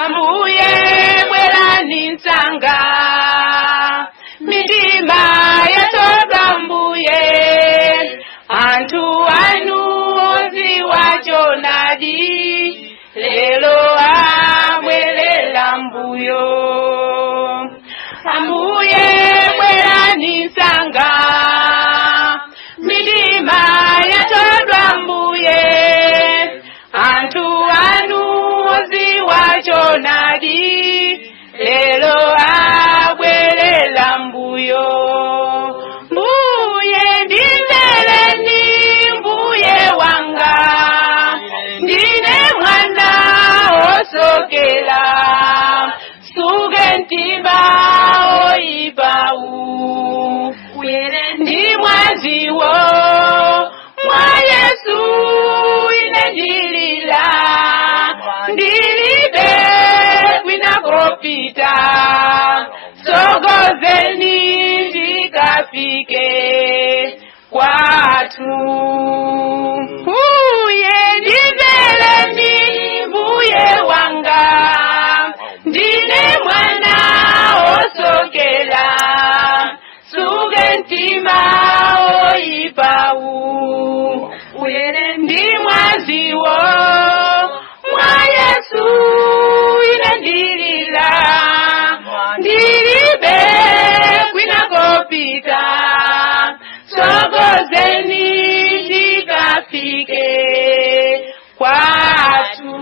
Ambuye bwerani nsanga, mitima yatodwa mbuye, antu anu oziwa chonadi, lelo abwelela mbuyo. Ambuye bwerani nsanga, mitima yatodwa mbuye, antu anu oziwa chonadi, lelo abwelela mbuyo. Mbuye ndimvereni mbuye wanga, ndine mwana osokela, suge ntima oibau, ndi mwaziwo mwa Yesu inenjilila, ndilibe kwinakopita, sogozeni ndikafike kwatu. Mbuye ndimvereni mbuye wanga, ndine mwana osokela, suge ntima oibau, ndi mwaziwo mwa Yesu inenjilila, ndilibe kwinakopita, sogozeni ndikafike kwatu.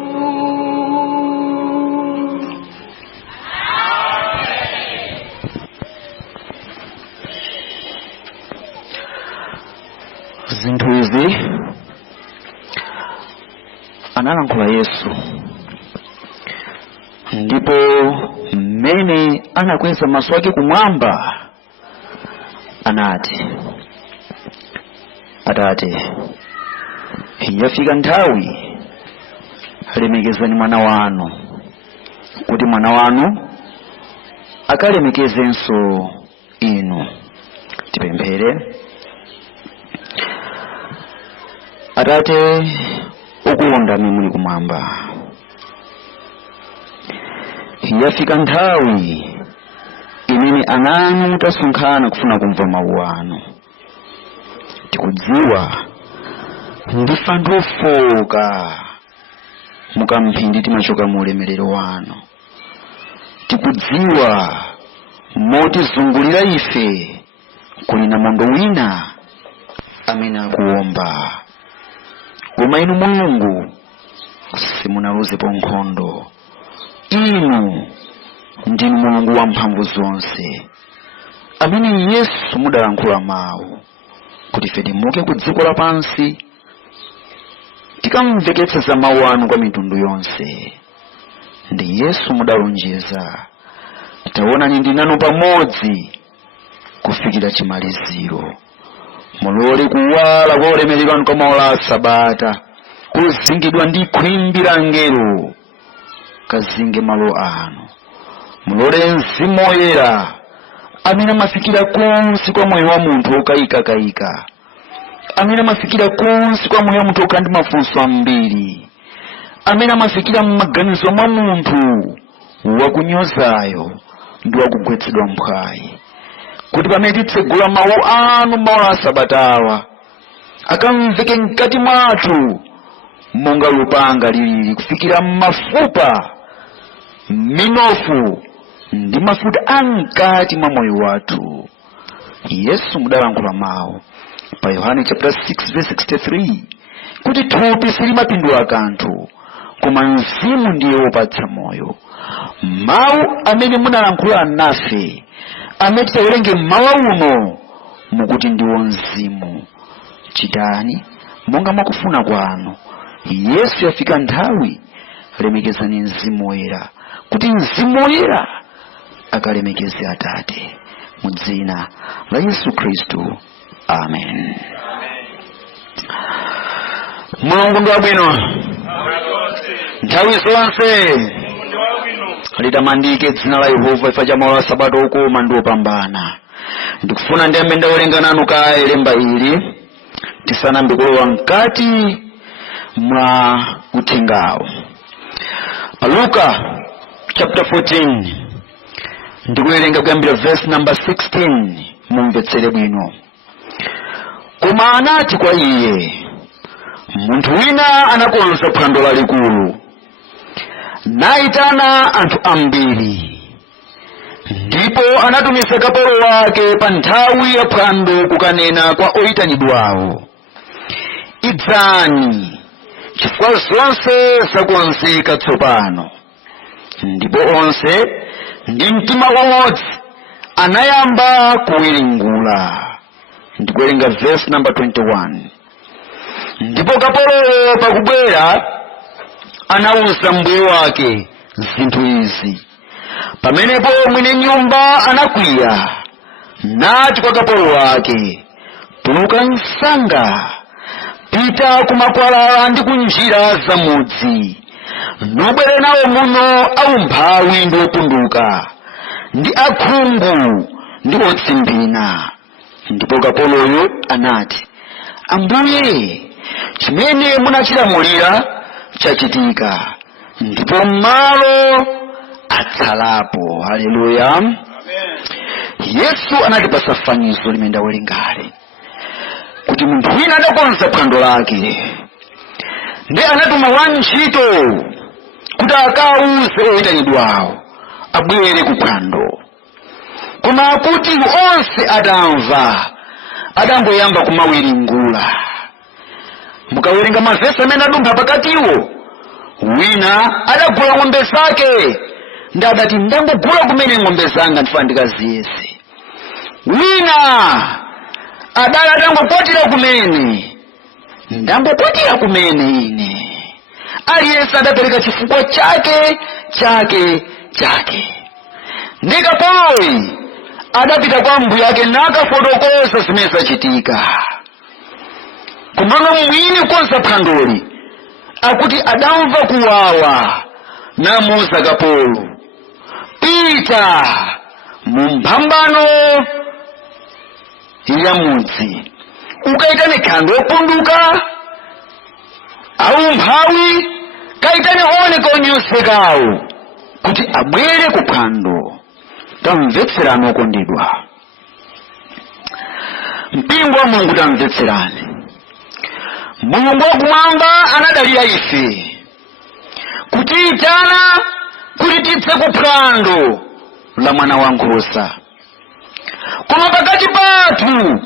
Zinthu izi analankhula Yesu, ndipo mmene anakweza maso ake kumwamba anati, Atate, yafika nthawi, lemekezani mwana wanu, kuti mwana wanu akalemekezenso inu. Tipemphere. Atate ukuwonda muli kumwamba, yafika nthawi imene ana anu tasonkhana kufuna kumva mawu anu. Tikudziwa ndifa ndofoka mukamphindi timachoka mu ulemerero wanu. Tikudziwa motizungulira ife kuli namondo wina amene akuwomba, koma inu Mulungu simunaluzepo nkhondo. Inu ndinu Mulungu wamphamvu zonse, amene Yesu mudalankhula mawu kuti ife timuke ku dziko lapansi tikamveketsa mawu anu kwa mitundu yonse. Ndi Yesu mudalonjeza, taonani ndi nanu pamodzi kufikira chimaliziro. Mulole kuwala kwa ulemerero wanu kwa maola a Sabata kuzingidwa ndi khwimbi la angelo kazinge malo anu. Mulole Mzimu Woyera amene amafikira konse kwa moyo wa munthu okayikakayika, amene amafikira konse kwa moyo wa munthu okhala ndi mafunso ambiri, amene amafikira m'maganizo mwa munthu wakunyozayo ndi wakugwetsedwa mphwayi, kuti pamene titsegula mawu anu maola a Sabatawa akamveke mkati mwathu monga lupanga lilili kufikira m'mafupa, minofu ndi mafuta ankati mwa moyo wathu. Yesu mudalankhula mawu pa Yohane chapter 6 verse 63 kuti thupi silimapindula kanthu, koma Mzimu ndiye wopatsa moyo. Mawu amene munalankhula nafe, amene titawerenge mawu uno mukuti ndiwo Mzimu. Chitani monga mwakufuna kwanu. Yesu yafika nthawi, lemekezani Mzimu Woyera kuti Mzimu Woyera akalemekeze Atate, mu dzina la Yesu Khristu. Amen. Mulungu ndi wabwino nthawi zonse. Litamandike dzina la Yehova ifa cha maola a Sabata okoma ndi opambana. Ndikufuna ndiyambe ndawerenga nanu kaye lemba ili tisanambe kulowa mkati mwa uthengawo. Luka chapter 14 ndikuwerenga kuyambira verse number 16. Mumvetsere bwino. Koma anati kwa iye, munthu wina anakonza phwando lalikulu, nayitana anthu ambiri, ndipo anatumiza kapolo wake pa nthawi ya phwando kukanena kwa oyitanidwawo, idzani, chifukwa zonse zakonzeka tsopano. Ndipo onse ndi mtima umodzi anayamba kuwiringula. Ndikuwerenga verse number 21. Ndipo kapoloyo pakubwera anawuza mbuye wake zinthu izi. Pamenepo mwini nyumba anakwiya, nati kwa kapolo wake, tuluka msanga, pita kumakwalala ndi kunjira za mudzi, nubwere nawo muno aumphawi ndi opunduka, ndi akhungu ndi otsimbina. Ndipo kapoloyo anati, Ambuye, chimene munachilamulira chachitika, ndipo malo atsalapo. Haleluya. Yesu anatipasa fanizo limene ndawerengale, kuti munthu wina adakonza phwando lake, ndi anatuma wantchito kuti akawuze oyitanidwawo abwere ku phwando. Koma kuti onse adamva, adangoyamba kumawiringula. Mukawerenga mavesi amene adumpha pakatiwo, wina adagula ng'ombe zake, ndi adati ndangogula kumene ng'ombe zanga ndifuna ndikaziyese. Wina adala adangokwatira kumene, ndangokwatira kumene ine. Aliyense adapereka chifukwa chake. Ndi kapoloyi adapita kwa mbuye yake nakafotokoza zimene zachitika. Komano mwini konza phandoli akuti adamva kuwawa, namuwuza kapolo, pita mu mphambano ya mudzi, ukayitane khanda opunduka, aumphawi, kayitane oneka onyozekawo, kuti abwere ku phwando. Tamvetserani okondedwa. Mpingo wa Mulungu, tamvetserani. Mulungu wakumwamba anadalira ife kutiyitana kuti tidze ku phwando la mwana wankhosa. Koma pakati pathu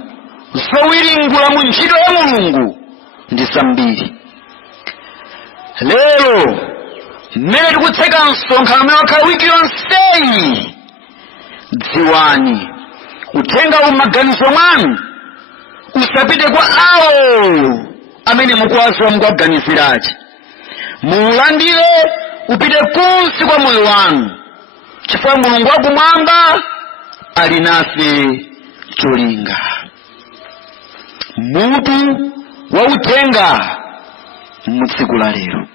zowiringula mu ntchito ya Mulungu ndi zambiri. Lero mmene tikutseka msonkhano wakha wiki yonseyi, dziwani, uthenga umaganizo mwanu usapite kwa awo amene mukuwaziwa mukuwaganizirachi. Muulandire upite kunsi kwa moyo wanu, chifukwa Mulungu wakumwamba ali nafe cholinga. Mutu wa uthenga mutsiku la lero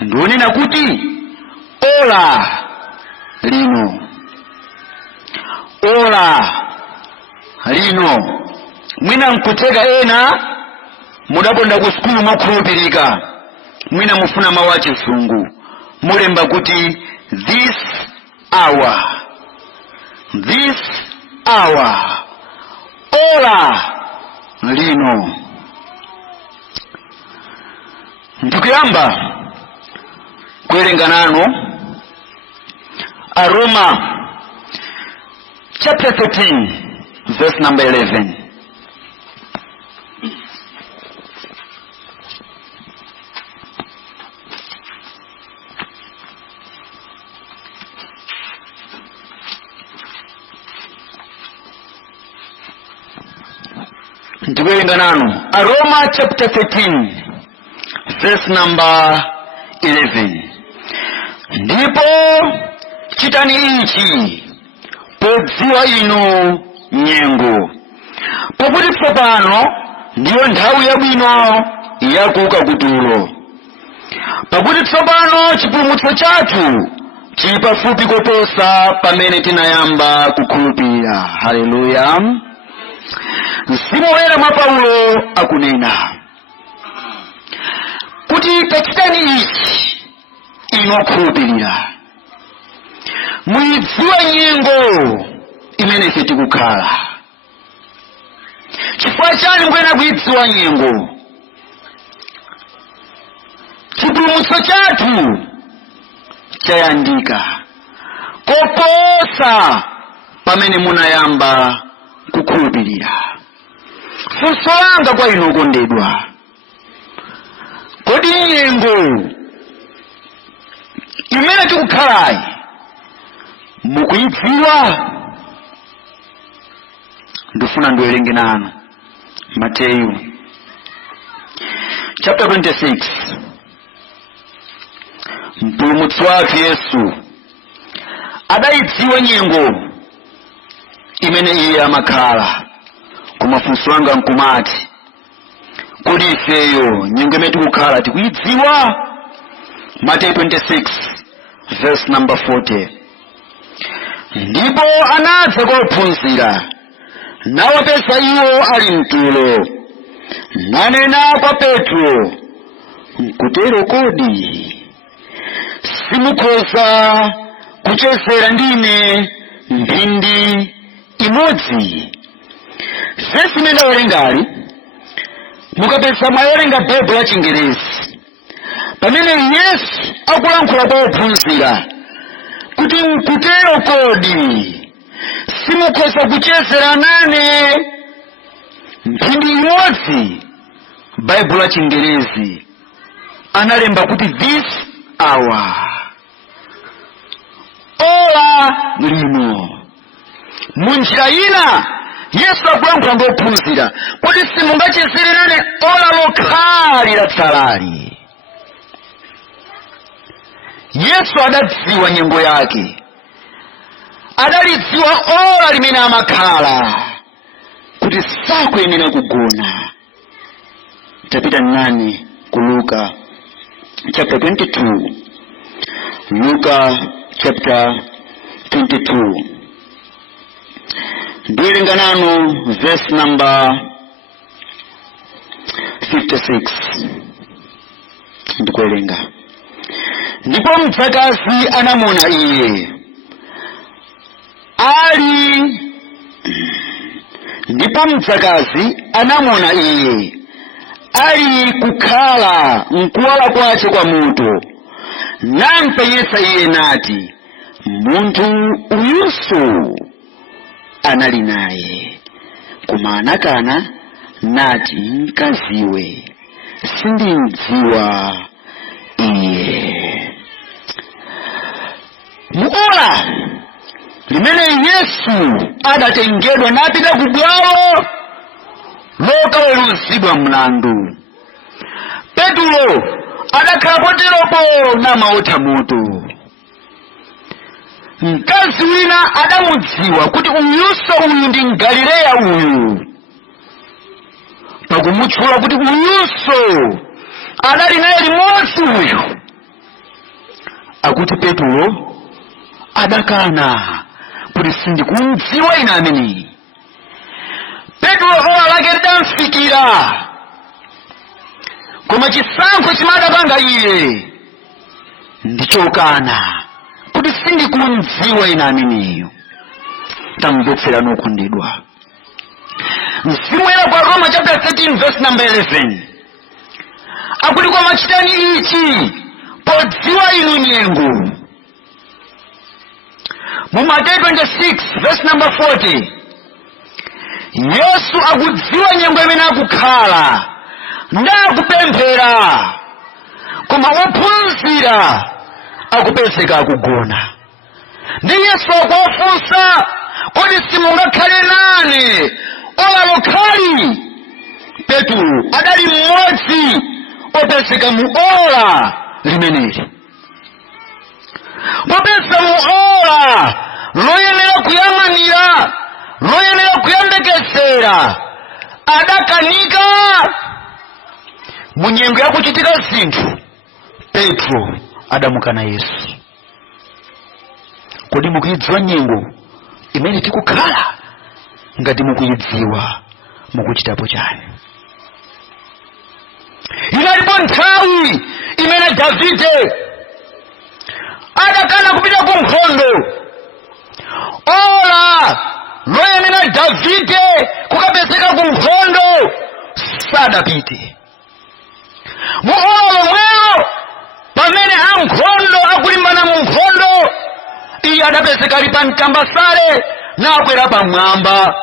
ndionena kuti ola lino. Mwina mkuteka ena mudaponda ku sukulu mokhulupirika, mwina mufuna mawu achizungu, mulemba kuti this hour. Ola lino. Ndikuyamba kuwerenga nanu Aroma chapter 13 verse number 11. Ndikuwerenga nanu Aroma chapter 13 verse number 11. Ndipo chitani ichi podziwa inu nyengo, pakuti tsopano ndiyo nthawi yabwino yakuuka kutulo. Pakuti tsopano chipulumutso chathu chili pafupi koposa pamene tinayamba kukhulupirira. Haleluya. Mzimu Woyera mwa Paulo akunena kuti tachitani ichi inu okhulupirira. muyidziwa nyengo imene ife tikukhala. Chifukwa chani mukuyenera kuyidziwa nyengo? Chipulumutso chathu chayandika koposa pamene munayamba kukhulupirira. Funso langa kwa inu okondedwa, kodi nyengo imene tikukhalayi mukuyidziwa? Ndifuna ndiwerenge nanu Mateyu chapter 26. Mpulumutsi wathu Yesu adayidziwa nyengo imene iye amakhala. Koma funso anga nkumati, kodi ifeyo nyengo imene tikukhala tikuyidziwa? Mateyu 26 verse number 40. Ndipo anadza kwa ophunzira nawapeza iwo ali mtulo, nanena kwa Petro, nkutero kodi simukhoza kuchezera ndine mphindi imodzi? Vesi imene ndawerengali mukapeza mwawerenga Baibulo ya Chingerezi, pamene Yesu akulankhula kwa ophunzira kuti nkutero kodi simukhoza kuchezera nane mphindi imodzi, Baibulo ya Chingerezi analemba kuti this hour, ola lino. Munjira ina Yesu akulankhula ndi ophunzira kuti simungachezere nane ola lokhali latsalali. Yesu adadziwa nyengo yake, adalidziwa ola limene amakhala kuti sakuyenera kugona. Tapita nani ku Luka chapter 22. Luka chapter 22. Ndiwerenga nanu verse number 56. Ndikuwerenga. Ndipo mdzakazi anamona iye ali kukhala mkuwala kwace kwa moto, nampenyesa iye nati, munthu uyunso anali naye. Koma anakana nati, mkaziwe, sindimdziwa iye. Muola limene Yesu adatengedwa napita ku bwalo lokaweruzidwa mlandu, Petro adakhala poteropo namawotha moto. Mkazi wina adamudziwa kuti uyunso uyu ndi Mgalileya uyu, pakumutchula kuti uyunso adali naye limodzi uyu. Akuti Petro adakana kuti sindikumdziwa ine amene. Petro ola lake lidamfikira, koma chisankho chimadapanga iye ndichokana kuti sindikumdziwa ine ameneyo. Tamvetserani okondedwa. Mzimu woyera kwa Roma chapter 13 verse number 11 akuti, koma chitani ichi podziwa inu nyengo. Mu Mateyu 26 verse number 40, Yesu akudziwa nyengo imene akukhala ndakupemphera, koma ophunzira akupezeka akugona. Ndi Yesu akuwafunsa, kodi simungakhale nane ola lokhali? Petro adali mmodzi opezeka mu ola limeneli. Popeza mu ola loyenera kuyang'anira, loyenera kuyembekezera, adakanika. Mu nyengo yakuchitika zinthu, Petro adamukana Yesu. Kodi mukuyidziwa nyengo imene tikukhala? Ngati mukuyidziwa, mukuchitapo chani? Inalipo nthawi imene Davide adakana kupita ku nkhondo sadapite. Muola lomwelo pamene ankhondo akulimbana mu nkhondo, iye adapezeka ali pa mkambasale nakwera pamwamba.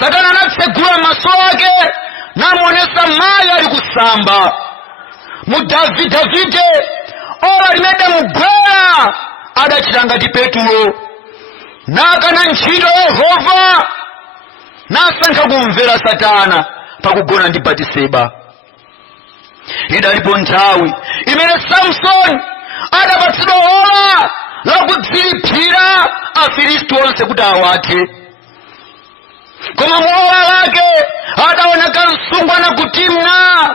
Satana anatsegula maso ake namuonesa mayi ali kusamba. Mu Davide ola limene mugwera adachita ngati Petulo, nakana ntchito Yehova nasankha kumvera Satana pakugona ndi Batiseba. Idalipo nthawi imene Samsoni adapatsidwa ola lakudziliphira Afilisti onse kuti awathe. Koma muola lake adaoneka msungwana ku Timna,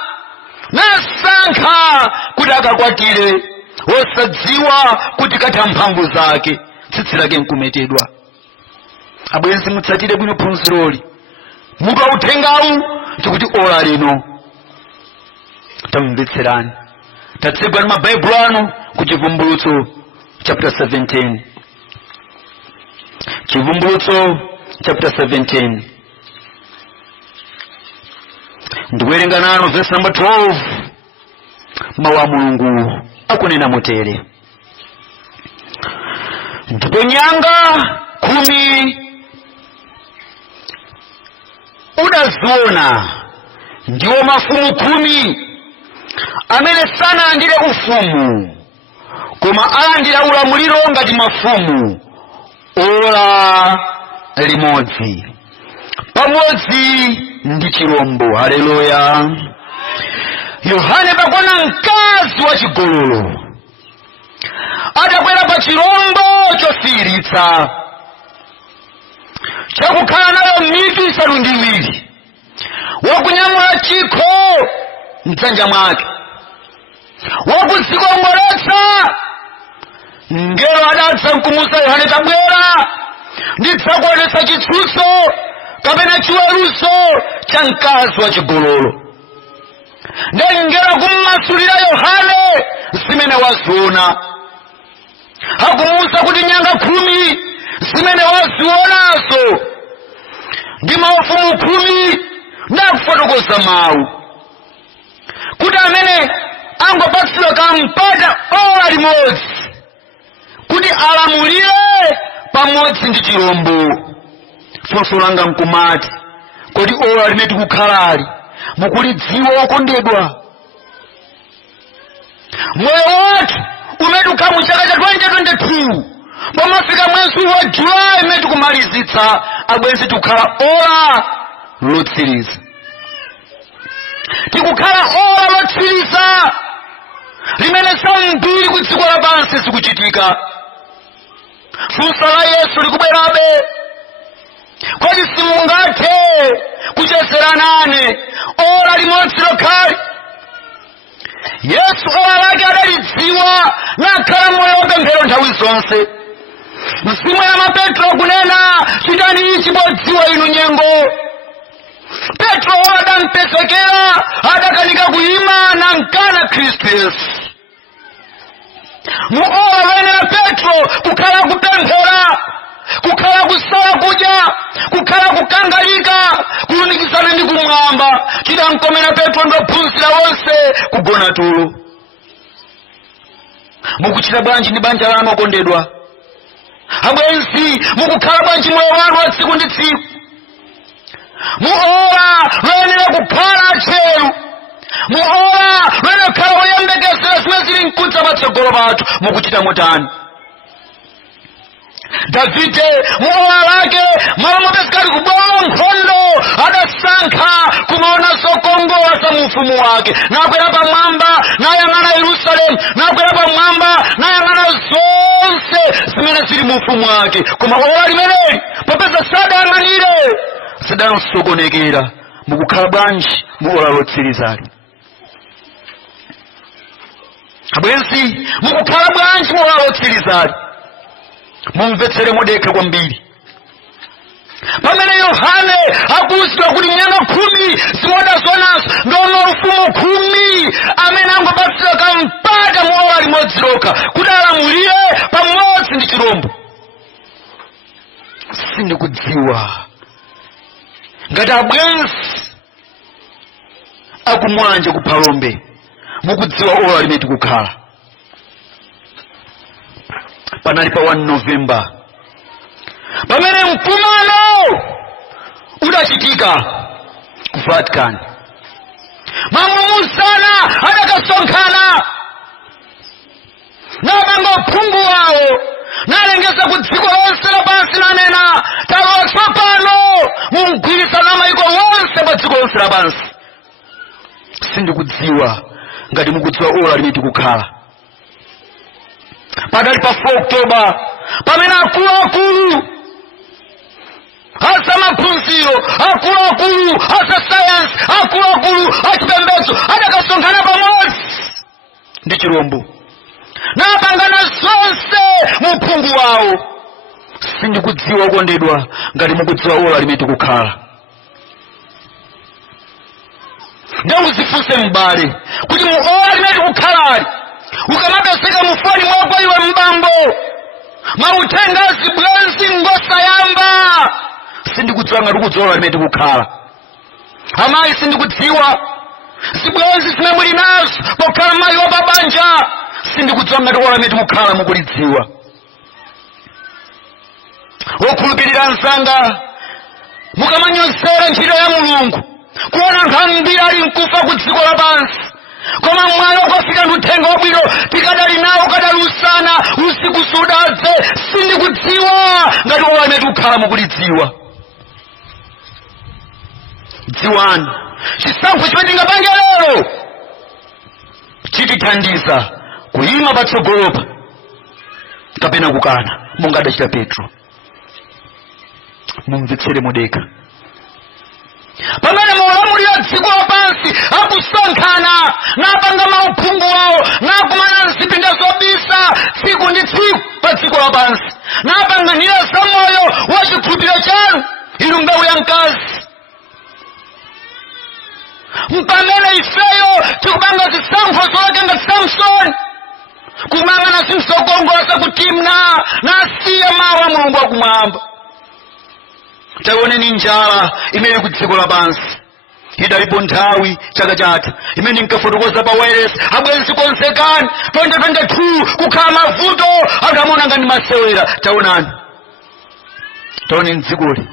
nasankha kuti akakwatire, wosadziwa kuti katha mphamvu zake tsitsi lake nkumetedwa. Abwenzi mutsatire bwino phunziroli, mutu authengawu tikuti ola lino. Tamvetserani, tatsegula mabaibulo anu ku Chivumbulutso chapter 17. Chivumbulutso chapter 17. Ndikuwerenga nanu verse number 12. Mawu a Mulungu akunena motere: ndipo nyanga 10 udaziona, ndiwo mafumu 10 amene sanalandire ufumu, koma alandira ulamuliro ngati mafumu ola limodzi, pamodzi ndi chirombo. Haleluya. Yohane pakuona mkazi wa chigololo adakwera pa chirombo chofiiritsa, chakukhala nayo mitu 7, wakunyamula chikho mdzanja mwake, wakudzikongoletsa. Mngelo adatsa nkumusa Yohane, tabwera ndidzakuonetsa chitsutso kapena chiweruzo cha mkazi wa chigololo. Ndi mngelo akummasulira Yohane zimene waziona, akumuwuza kuti nyanga 10 zimene wazionazo ndi maufumu 10, ndakufotokoza mawu kuti amene angopatsidwa kampata ola limodzi kuti alamulire pamodzi ndi chirombo. Funso langa nkumati, kodi ola limene tikukhalali mukulidziwa okondedwa? Moyo wathu umene ukhala mu chaka cha 2022 pomafika mwezi wa Julayi umene tikumalizitsa, abwenzi tikukhala ola lotsiriza. Tikukhala ola lotsiriza limene zambiri ku dziko lapansi zikuchitika. Funso la Yesu likubwerabe, kodi simungathe kuchezera nane ola limodzi lokhali? Yesu ola lake adalidziwa nakhala moyo wapemphero nthawi zonse. Mzimu ya Petro kunena, chitani ichi podziwa inu nyengo. Petro adampezekera, adakanika kuyima na mkana Khristu Yesu. Muola wenera Petro kukhala kupemphera, kukhala kusala kudya, kukhala kukangalika, kulumikizana ndi kumwamba. Chidankomera Petro ndophunzira wonse kugona tulo. Mukuchita bwanji ndi banja lanu okondedwa? Abwenzi, mukukhala bwanji moyo wanu wa tsiku ndi tsiku? Muola lwenera kukhala cheru, muola lwenera kukhala woyembekezera zimene zili mkudza patsogolo pathu. Mukuchita motani? Davide muola lake malo mopezekali kubwalo nkhondo adasankha kumaona zokongola za mufumu wake, nakwera pamwamba nayang'ana Yerusalemu, nakwera pamwamba nayang'ana zonse zimene zili mufumu wake. Koma ola limeneli popeza sadayang'anire, sadamsokonekera. Mukukhala bwanji muola lotsirizali? Abwenzi, mukukhala bwanji muola lotsirizali? Mumvetsere modekha kwambiri. Pamene Yohane akuwuzidwa kuti nyanga 10 zimodazonazo ndono ufumu 10 amene angopatsidwa kampata muola limodzi lokha kuti alamulire pamodzi ndi chirombo. Sindikudziwa ngati abwenzi akumwanje kuphalombe mukudziwa ola limene tikukhala. Panali pa 1 Novemba pamene mkumano udachitika ku Vatican. Mamumusana adakasonkhana napanga uphungu wawo nalengeza ku dziko lonse lapansi nanena talowa tsopano mumgwirizano wa mayiko wonse pa dziko lonse lapansi. Sindikudziwa ngati mukudziwa ola limene tikukhala. Padali pa 4 Oktoba pamene akuluakulu asa maphunziro, akuluakulu asa sayansi, akuluakulu achipembedzo adakasonkhana pamodzi ndi chirombo napangana zonse mu uphungu wawo. Sindikudziwa okondedwa ngati mukudziwa ola limene tikukhala. Ndikuzifunse m'bale kuti mu ola limene tikukhalali ukamapezeka mu foni mwako iwe mbambo mauthenga azibwenzi ngosayamba. Sindikudziwa ngati ukudziwa ola limene tikukhala. Amayi sindikudziwa zibwenzi zimene muli nazo pokhala mayi wa pabanja. Sindikudziwa ngati ola limene tikukhala mukulidziwa. Okhulupirira msanga mukamanyozera ntchito ya Mulungu kuona anthu ambiri ali mkufa ku dziko lapansi, koma mwayo kwafika ndi uthenga wabwino tikadali nawo kadalusana usiku sudadze. Sindikudziwa ngati ola limene tikukhala mukulidziwa. Dziwani chisankho chimene tingapange lero chitithandiza kuyima patsogolopa kapena kukana monga adachita Petro. Mumvetsere modeka pamene maulamuliro a dziko lapansi akusonkhana napanga mauphungu wawo nakumana mzipinda zobisa tsiku ndi tsiku pa dziko lapansi napanga njira za moyo wa chikhulupiriro chanu inu mbewu ya mkazi. Mpamene ifeyo tikupanga zisankho zoleka ngati Samsoni kumang'ana zimsokongola zakutimna nasiya mawu a Mulungu wakumwamba. Taoneni njala imene ku dziko lapansi idalipo nthawi chaka chatha imene nkafotokoza pa wireless abwenzi konsekani 2022 kukhala mavuto anthu amaona ngati masewera. Taoneni dzikoli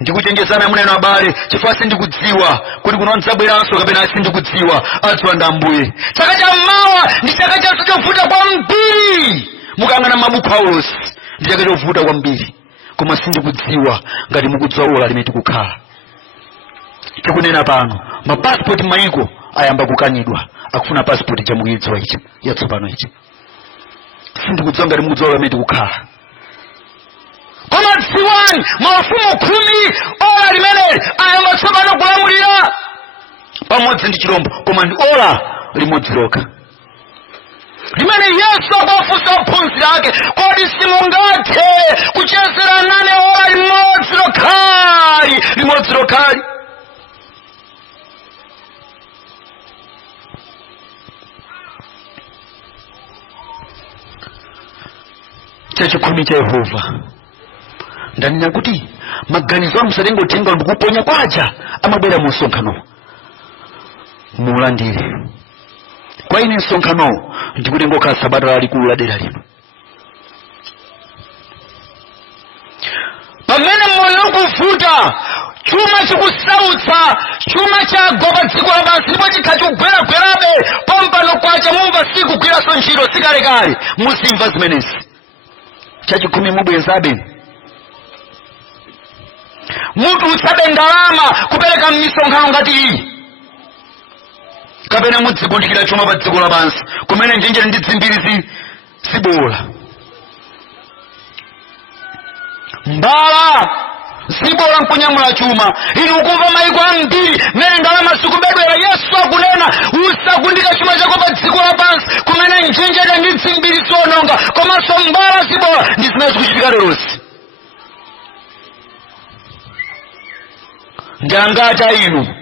ndikuchenjezana muneno abale chifukwa sindikudziwa kuti kuno ndzabweranso kapena sindikudziwa adziwa ndi Ambuye. Chaka cha mmawa ndi chaka chanso chovuta kwambiri mukang'ana mabuku awonse ndi chaka chovuta kwambiri, koma sindikudziwa ngati mukudziwa ola limene tikukhala. Tikunena pano mapasipoti mayiko ayamba kukanidwa akufuna pasipoti chamukidziwa ichi yatsopano ichi. Sindikudziwa ngati mukudziwa ola limene tikukhala. Koma dziwani maufumu 10 ola limeneli ayamba tsopano kulamulira pamodzi ndi chirombo, koma ndi ola limodzi lokha limene Yesu akuwafunsa ophunzira ake, kodi simungathe kuchezera nane ola limodzi lokhali. Chachikhumi cha Yehova ndanena kuti maganizo amusatenga uthenga ndikuponya kwaja amabwera mu msonkhano muulandire. Kwa ine msonkhano ndikutenga okhala sabata lalikulu la dera lino. Pamene moyo ukuvuta chuma chikusautsa chuma chagwa pa dziko lapansi ndipo chikha chikugweragwerabe pompano kwacha mumva sikugwiranso ntchito sikalekale muzimva zimenezi. Chachikhumi mubwezabe mutu utsabe ndalama kupereka m'misonkhano ngati iyi kapena mudzikundikira chuma pa dziko lapansi kumene njenjere ndi dzimbiri zibola. Mbala zibola nkunyamula chuma. Inu ukumva mayiko ambiri mene ndalama zikubedwera. Yesu akunena usakundika chuma chako pa dziko lapansi kumene njenjere ndi dzimbiri zononga, komanso mbala zibola ndi zimene zikuchitika lerosi. Ndangata inu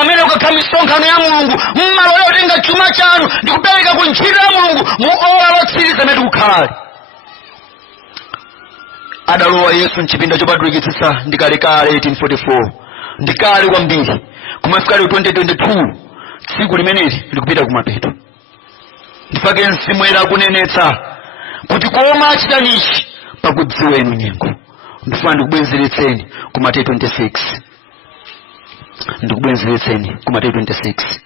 amene ukakhala misonkhano ya Mulungu mmalola kutenga chuma chanu ndikupereka ku ntchito ya Mulungu mu ola lotsiriza mene tikukhala. Adalowa Yesu mchipinda chopatulikitsitsa ndikalekale 1844 ndikale kwambiri. Kumafika lero 2022 tsiku limeneli likupita kumapeto. Ndifake mzimu woyera kunenetsa kuti koma chitanichi pakudziwa inu nyengo. Ndifuna ndikubwenzeretseni ku Mateyu 26. Ndikubwenzeretseni ku Mateyu 26.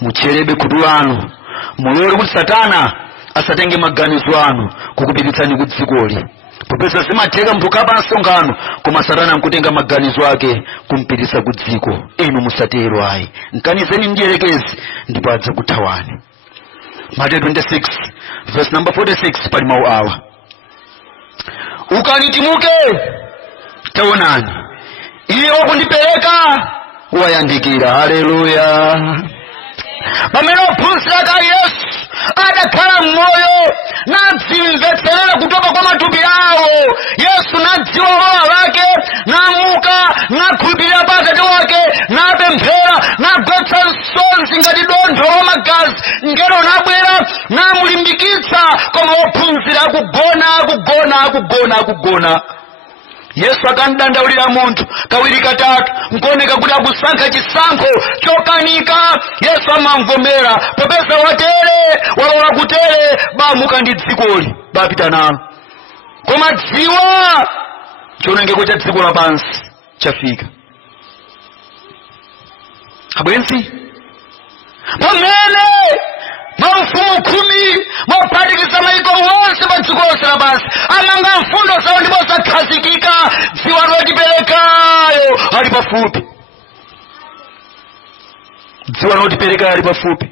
Mucherebe khutu lanu, mulole kuti Satana asatenge maganizo anu kukupititsani ku dzikoli. Popeza zimatheka munthu kapa msonkhano koma Satana nkutenga maganizo ake kumpititsa ku dziko. Inu musatero ayi. Mkanizeni mdierekezi ndipo adzakuthawani. Mateyu 26 verse number 46 pali mawu awa. Ukanitimuke taonani iye wakundipereka wayandikira. Haleluya. Pamene ophunzira a Yesu adakhala mmoyo nadzimvetserera kutoka kwa matupi awo, Yesu nadziwa ola lake, namuka nakhulupirira pa Atate wake, napemphera, nagwetsa msonzi ngati dontho la magazi. Ngelo nabwera namulimbikitsa, koma ophunzira akugona. Yesu akandandaulira munthu kawiri katatu, nkuoneka kuti akusankha chisankho chokanika. Yesu amamvomera, popeza watere walola kutere, bamuka ndi dzikoli bapita nalo. Koma dziwa chionongeko cha dziko lapansi chafika. Abwenzi, pamene maufumu 10 mophatikiza maiko wonse pa dziko lonse lapansi amanga mfundo zawo ndipo zakhazikika, dziwa lotiperekayo ali pafupi. Dziwa lotiperekayo ali pafupi.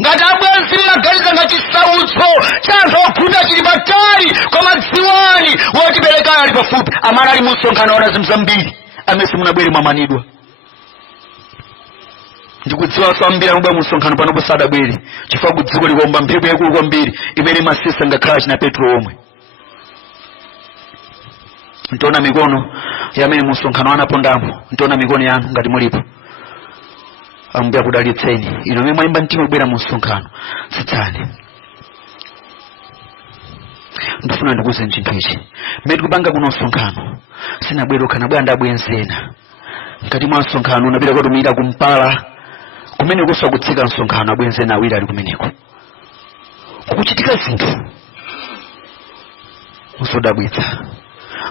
Ngati abwenzi mmaganiza ngati chisautso cha anthu okhulupirira chili patali, koma dziwani wotiperekayo ali pafupi. Amene ali mu msonkhano ona zinthu zambiri amene simunabwere mwamanidwa. Ndikudziwa ambiri amubwa mu msonkhano panopo sadabwere chifukwa kudziko likomba mphepo yakulu kwambiri imene masisa ngakhala china Petro omwe. Ntiona mikono yamene mu msonkhano anapondamo, ntiona mikono yanu ngati mulipo. Ambuye akudalitseni ino amene mwayimba mtima kubwera mu msonkhano. Sitsani. Ndifuna ndikuze chinthu ichi. Mmene tikupanga kuno msonkhano sinabwera kana bwana ndabwenzena. Ngati mwa msonkhano unapita kutumira kumpala kumene kusa kutsika msonkhano abwenzena awiri ali kumeneko. Kukuchitika zinthu usodabwitsa.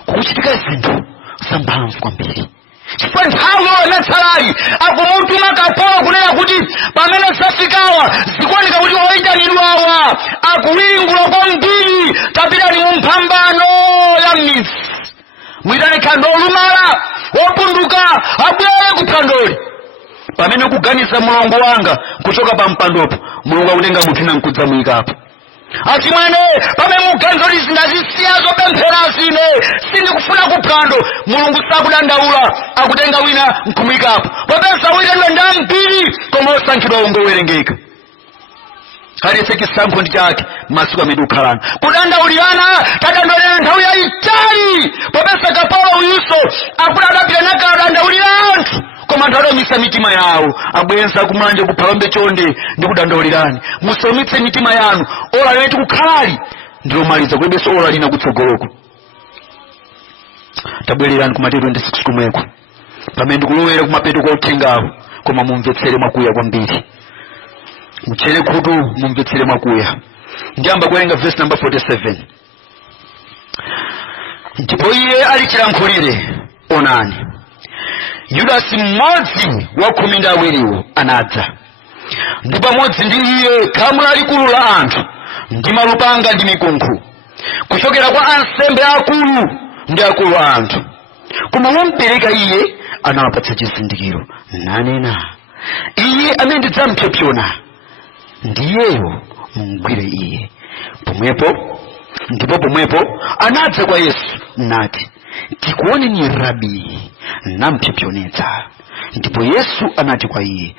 Kukuchitika zinthu zamphamvu kwambiri. Chifukwa nthawi yonatsalali akumutuma kapolo kunena kuti pamene safikawa zikuoneka kuti oyitanidwawa akuwingula kwambiri, tapitani mu mphambano ya m'midzi. Mwitane khando olumala wopunduka abwere kuphandoli. Pamene kuganiza mulongo wanga kuchoka pa mpandopo, Mulungu akutenga munthu na nkudza muyikapo. Achimwene pamene muganiza kuti zindazisiya zopemphera zine sindikufuna kuphwando, Mulungu sakudandaula, akutenga wina nkumuyikapo. Popeza wina ndi mbiri koma osankhidwa ongowerengeka. Aliyense chisankho ndi chake masiku amene ukhalana. Kudandaulirana tadandaulira nthawi yayitali, popeza kapolo uyuso akuti adapita nakadandaulira anthu. Koma anthu adawumisa mitima yawo, abwenza kumanja kuphalombe chonde ndi kudandaulirani. Musawumitse mitima yanu, ola leti kukhalali ndilomaliza kulebeso ola lina kutsogoloko. Tabwererani ku Mateyu 26 kumweko, pamene ndikulowera kumapeto kwa uthengawo, koma mumvetsere mwakuya kwambiri. Muchere khutu mumvetsere mwakuya. Ndiyamba kuwerenga verse number 47. Ndipo iye alichilankhulire, onani Yudasi mmodzi wa khumi ndi awiriwo anadza, ndi pamodzi ndi iye khamu lalikulu la anthu ndi malupanga ndi mikunkhu, kuchokera kwa ansembe akulu ndi akulu a anthu. Koma womupereka iye anawapatsa chizindikiro, nanena, iye amene ndidzamupsompsona ndiyeyo, mugwire iye. Pomwepo anadza kwa Yesu nati, tikuoneni Rabi, namupsompsonetsa. Ndipo Yesu anati kwa iye,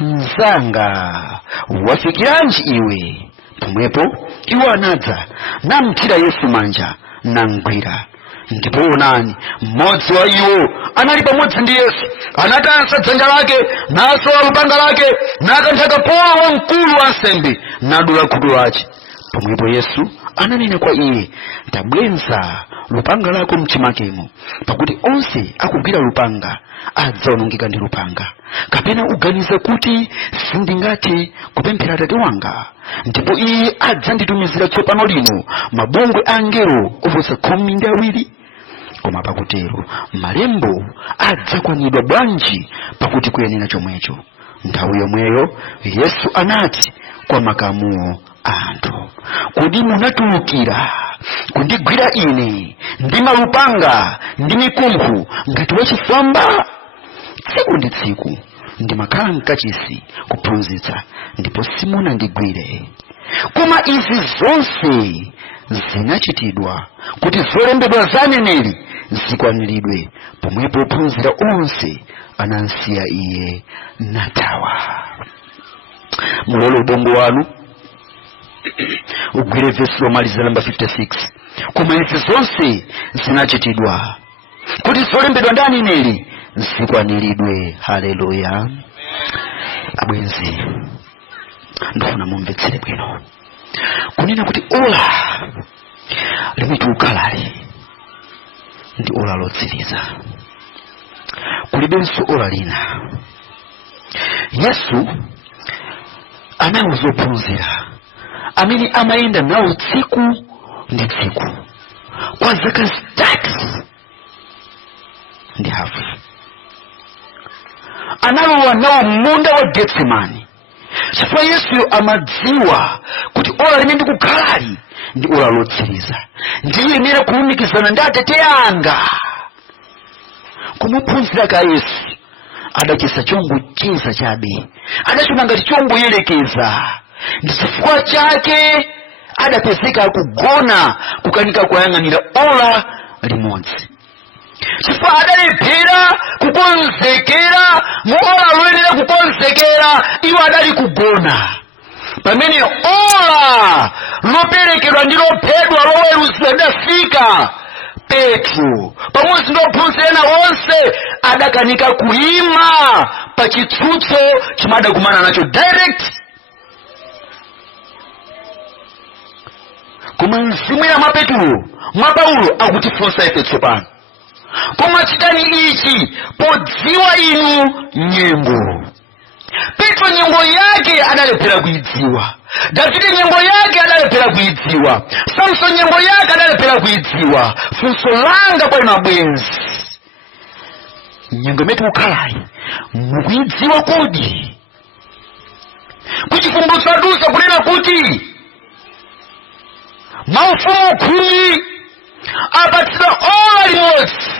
mnzanga, wafikiranji iwe? Pomwepo iwo anadza namuthira Yesu manja namugwira. Ndipo onani, mmodzi wa iwo anali pamodzi ndi Yesu anatansa dzanja lake, nasowa lupanga lake, nakantha kapolo wamkulu wa ansembe, nadula khutu lake. Pomwepo Yesu ananena kwa iye, tabwenza lupanga lako mchimakemo, pakuti onse akugwira lupanga adzaonongeka ndi lupanga. Kapena uganiza kuti sindingathe kupemphera Atate wanga, ndipo iye adzanditumizira tsopano lino mabungwe a angelo oposa 12? Koma pakutero malembo adzakwanidwa bwanji pakuti kuyenera chomwecho. Nthawi yomweyo Yesu anati kwa makamuwo anthu, kodi munatulukira kundigwira ine ndi malupanga ndi mikunkhu ngati wachifwamba? Tsiku ndi tsiku ndimakhala mkachisi kuphunzitsa, ndipo simunandigwire. Koma izi zonse zinachitidwa kuti zolembedwa za aneneri zikwaniridwe. Pomwepo ophunzira onse anamsiya iye nathawa. Mulole ubongo wanu ugwire vesi lomaliza namba 56. Koma izi zonse zinachitidwa kuti zolembedwa ndi aneneri zikwaniridwe. Haleluya. Abwenzi, ndifuna mumvetsere bwino kunena kuti ola limene tikukhalali ndi ola lotsiriza, kulibenso ola lina. Yesu anawuza ophunzira amene amayenda nawo tsiku ndi tsiku kwa zaka 3 ndi hafu. Analowa nawo munda wa Getsemani chifukwa Yesu amadziwa kuti ola limene tikukhalali ndi ola lotsiriza, ndiyenera kulumikizana ndi Atate anga. Kumuphunzira ka Yesu adachisa chongo cheza chabe, adachona ngati chongo yelekeza. Ndi chifukwa chake adapezeka akugona kukanika kuyang'anira ola limodzi, chifukwa adalephera kukonzekera mu ola loyenera kukonzekera, iwo adali kugona. Pamene ola loperekedwa ndi lophedwa loweruzidwa lidafika, Petro pamodzi ndi ophunzira ena onse adakanika kuyima pa chitsutso chimene adakumana nacho direct. Koma mzimu ya Petro mwa Paulo akutifunsa ife tsopano, koma chitani ichi podziwa inu nyengo. Petro nyengo yake adalephera kuidziwa, Davide nyengo yake adalephera kuidziwa, Samson nyengo yake adalephera kuidziwa. Funso langa kwa inu abwenzi, nyengo imene tikukhalali mukuidziwa kodi? Kuchivumbulutso adusa kunena kuti maufumu 10 apatsidwa ola limodzi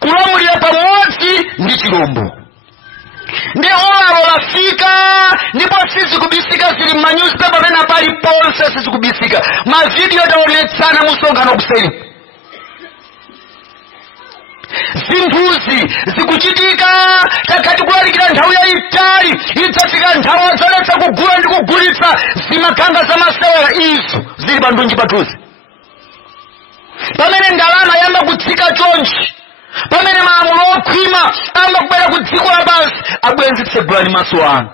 kulamulira pamodzi ndi chirombo. Ndi olalo lafika, ndipo sizikubisika zili m'manyuzipepa pamene pali ponse, sizikubisika. Mavidiyo taonetsana musonkhano kuseri. Zinthuzi zikuchitika, takati kulalikira nthawi yayitali, idzafika nthawi odzaletsa kugula ndi kugulitsa zimakanga za masewera. Izo zili pa ndunji pathuzi. Pamene ndalama yamba kutsika chonchi, pamene malamulo okhwima amba kubwera ku dziko lapansi, abwenzi tsegulani maso anu.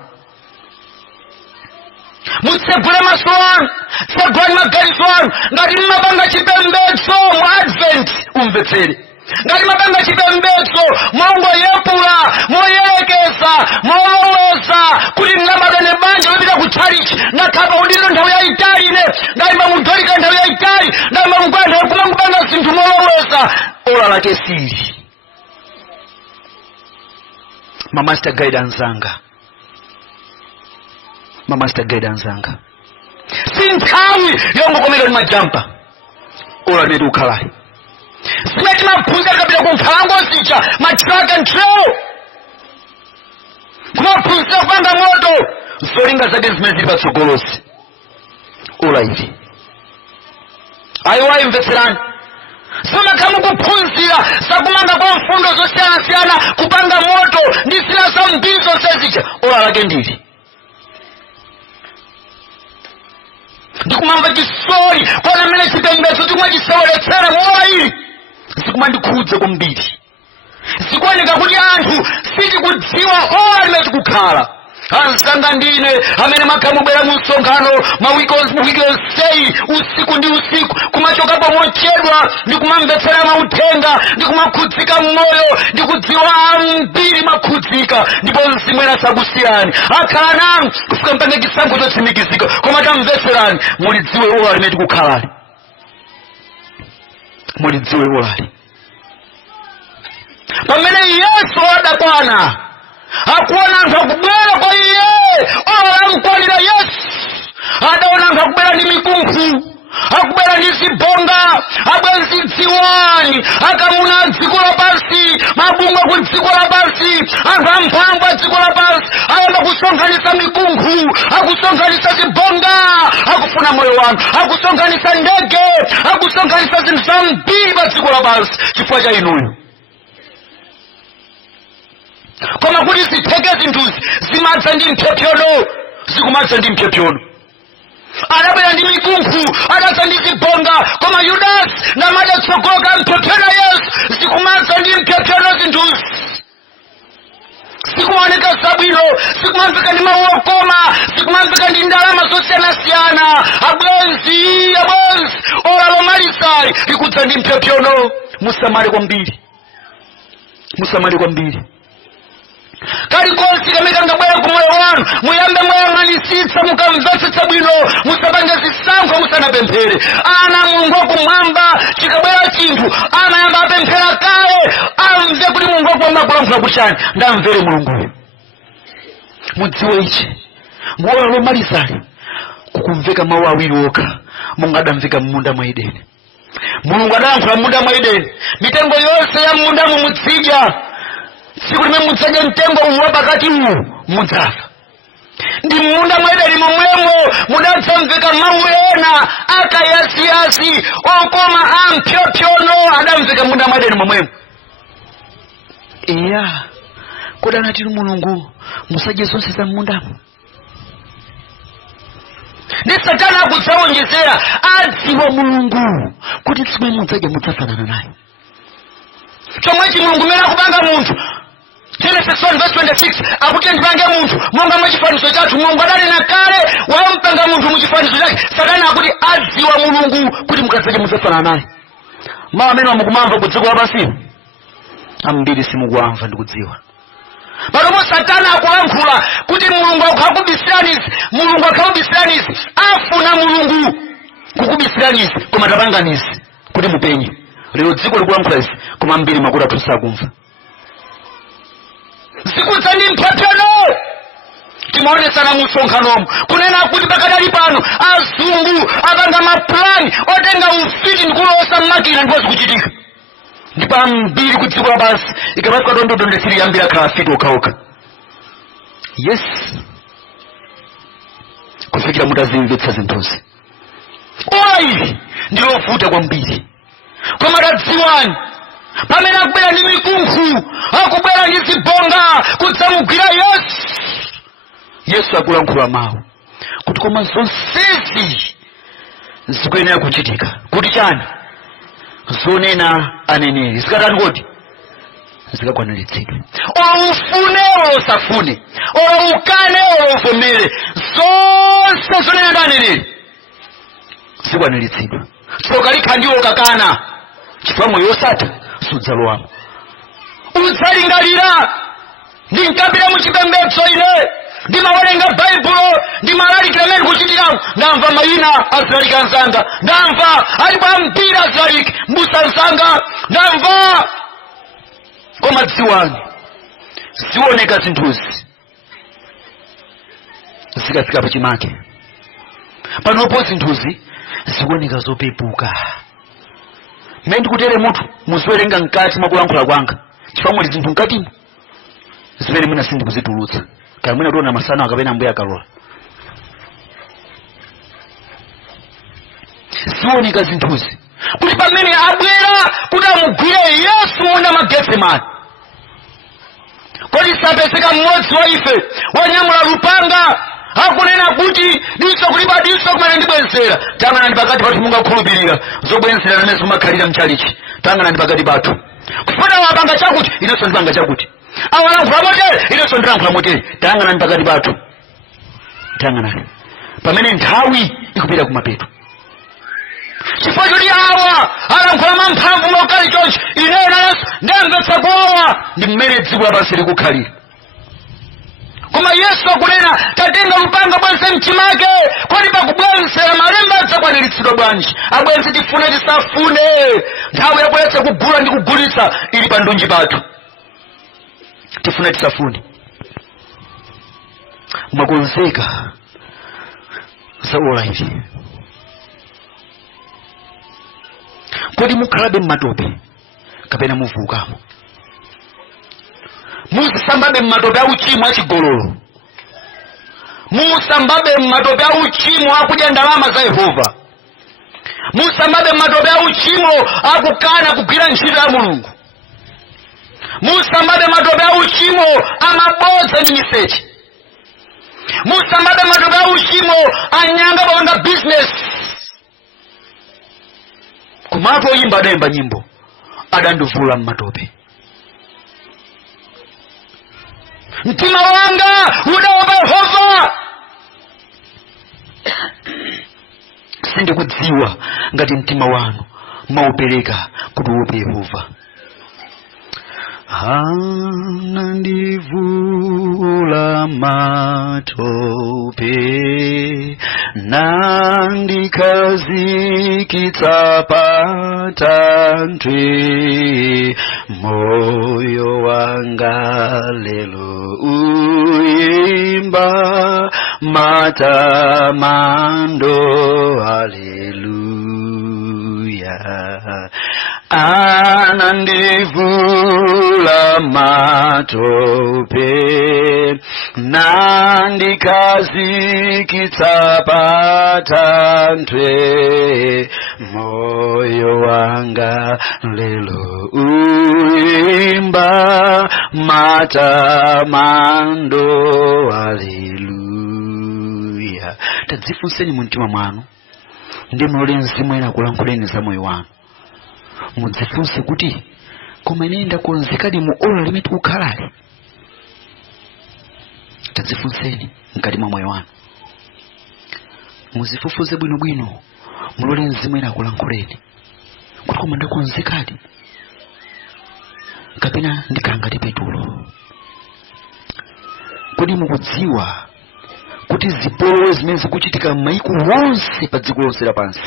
Mutsegule maso anu, tsegulani maganizo anu. Ngati mmapanga chipembedzo mu Advent, umvetsere. Ngati mapanga chipembedzo mongoyepula, moyelekeza, moloweza kuti ndinabadwa banja lopita ku chalichi, ndakhapa udindo nthawi yayitali ine, ndayimba mudolika nthawi yayitali, ndayimba mugwaya nthawi kumangupanga zinthu moloweza. Ola lake sili. Mamaster guide anzanga, mamaster guide anzanga, si nthawi yongokomera ndi majampa. Ola limene tikukhalali simeti maphunzira kapita kumphalango zija matrack and trail, kumaphunzira kupanga moto, zolinga zake zimene zili patsogolosi. Ola ili ayiwayi mvetserani, simakhamu kuphunzira zakumanga kwa mfundo zosiyanasiyana, kupanga moto ndi zina za mbiri zonse zija. Ola lake ndili ndikumamva chisoni kwa mmene chipembedzo tikumachiseweletsera mola ili. Zikumandikhudza kwambiri, zikuoneka kuti anthu sitikudziwa ola limene tikukhala. anzanga ndine amene makamubwera mu msonkhano mawikonsei usiku ndi usiku kumachokapo mochedwa ndi kumamvetsera mauthenga ndi kumakhudzika mmoyo ndi kudziwa ambiri makhudzika ndipo mzimwera sakusiyani akhala nanu kufika mpaka chisankho chotsimikizika koma tamvetserani mulidziwe ola limene tikukhalali mulidziwe olali pamene Yesu adakwana akuona anthu akubwera kwa iye ola mkwalira Yesu adaona anthu akubwera ndi mikunkhu akubwera ndi zibonga abwenzi dziwani akamuna dziko lapansi mabungwe ku dziko lapansi anthu amphamvu a dziko lapansi ayamba kusonkhanitsa mikunkhu akusonkhanitsa zibonga akufuna moyo wanu akusonkhanitsa ndege akusonkhanitsa zinthu zambiri pa dziko lapansi chifukwa cha inuyo koma kuti zitheke zinthuzi zimadza ndi mpsopsono zikumadza ndi mpsopsono adabwera ndi mikunkhu adadza ndi zibonga koma Yudasi ndamadetsogoka mpsopsono Yesu zikumadza ndi mpsopsono zinthuzi zikumaoneka zabwino zikumamveka ndi mawu okoma zikumamveka ndi ndalama zosiyanasiyana abwenzi ola lomalisali likudza ndi mpsopsono musamale kwambiri kalikonse kamene kangabwera ku moyo wanu muyambe moyang'anisitsa mukamvetsetsa bwino musapange zisankho musanapemphere ana Mulungu wakumwamba chikabwera chinthu amayamba apemphera kale amve kuti Mulungu wakumwamba akulankhula kuchani ndamvere Mulunguyo mudziwe ichi ngola lomalizali kukumveka mawu awiri okha monga adamveka m'munda mwa Edeni Mulungu adayankhula m'munda mwa Edeni mitengo yonse ya m'mundamo mutsidya tsiku limene mudzadya mtengo uwo pakati uwu mudzafa ndi m'munda mwa Edeni momwemo mudadzamveka mawu ena akayasiyasi okoma ampsopsono adamveka m'munda mwa Edeni momwemo iya kodi anati Mulungu musadye zonse za m'mundamo ndi Satana akudzawonjezera adziwa Mulungu kuti tsiku limene mudzadya mudzafanana naye chomwechi Mulungu mmene akupanga munthu Genesis 1:26 akuti ndipange munthu monga mwachifanizo chathu Mulungu adanena kale wampanga munthu muchifanizo chake Satana akuti adziwa Mulungu kuti mukadzadya mudzafanana naye mawu amene wamukumamva ku dziko lapansi ambiri simukuwamva ndi kudziwa panopo Satana akulankhula kuti Mulungu akakubisiranizi afuna Mulungu kukubisiranizi koma tapanganizi kuti mupenye lero dziko likulankhula izi koma ambiri makutu athu sakumva zikudza ndi mpsopsono timaonesana mu msonkhanomo kunena kuti pakadali pano azungu apanga maplani otenga ufiti ndikulosa mmakina ndipo zikuchitika ndipo ambiri ku dziko lapansi ikapasuka tondodondesiri yambiri akhala afiti okhaokha yes kufikira mutazimvetsa zinthuzi oyi ndilovuta kwambiri koma tadziwani pamene akubwera ndi mikunkhu akubwera ndi zibonga kudzamugwira Yesu akulankhula mawu kuti koma zonsezi zikuyenera kuchitika kuti chani zonena aneneri zikatani kodi zikakwaniritsidwe olo ufune olo usafune olo ukane olo uvomere zonse zonena ndi aneneri zikwaniritsidwe tsoka likha ndiwo kakana chifukwa moyo wosatha sudzalowamo udzalingalira ndinkapita muchipembedzo ine ndimawerenga baibulo ndimalalikira mmene kuchitikamo ndamva mayina azilaliki anzanga ndamva alipo ambiri azilaliki mbusa anzanga ndamva koma dziwani zioneka zinthuzi zikafika pachimake panopo zinthuzi zikuoneka zopepuka mmene ndikutere munthu muziwerenga mkati mwakulankhula kwanga chifukwa muli zinthu mkatimo zimene mwina sindikuzitulutsa kaya mwina tiona masana akapena ambuye akalola zioneka zinthuzi kuti pamene abwera kuti amugwire Yesu munda Magetsemani kodi sapezeka mmodzi wa ife wanyamula lupanga akunena kuti diso kulipa diso kumene ndibwenzera tangana ndi pakati pathu mungakhulupirira zobwenzera namene zimakhalira mchalichi tangana ndi pakati pathu kufuna wapanga chakuti inenso ndipanga chakuti awalankhula motere inenso ndilankhula motere. Tayang'anani pakati pathu, tayang'anani pamene nthawi ikupita kumapeto. Chifukwa choti awa alankhula mamphamvu mokali chonchi, ineyo nanso ndamvetsa kuwawa. Ndi mmene dziko lapansi likukhalira. Koma Yesu akunena tatenga lupanga bwense mchimake. Kodi pakubwensera malemba adzakwaniritsidwa bwanji? Abwense tifune tisafune, nthawi yabwense kugula ndi kugulitsa ili pa ndunji pathu. Tifune tisafune. Mwakonzeka za ola ili? Kodi mukhalabe mmatope kapena muvukamo? Musambabe mmatope auchimo achigololo, musambabe mmatope auchimo akudya ndalama za Yehova, musambabe mmatope auchimo akukana kugwira ntchito ya Mulungu, musambabe mmatope auchimo amabodza ndi miseche, musambabe mmatope auchimo anyanga panga business. Kumatu oyimba adayimba nyimbo adanduvula mmatope. Mtima wanga udaopa Yehova. Sindikudziwa ngati mtima wanu maupereka kuti uope Yehova. Anandivula matope nandikazikitsa patanthwe, moyo wanga lelo uyimba matamando, haleluya. Anandivula matope nandikazikitsa patanthwe, moyo wanga lelo uyimba matamando, haleluya. Tadzifunseni mu mtima mwanu ndi mulole Mzimu ena kulankhuleni za moyo wanu. Mudzifunse kuti koma ine ndakonzekadi mu ola limene tikukhalali. Tadzifunseni mkati mwa moyo wanu, muzifufuze bwinobwino, mulole Mzimu ena kulankhuleni kuti koma ndakonzekadi kapena ndikhala ngati Petulo. Kodi mukudziwa kuti zipolowe zimene zikuchitika m'mayiko wonse pa dziko lonse lapansi?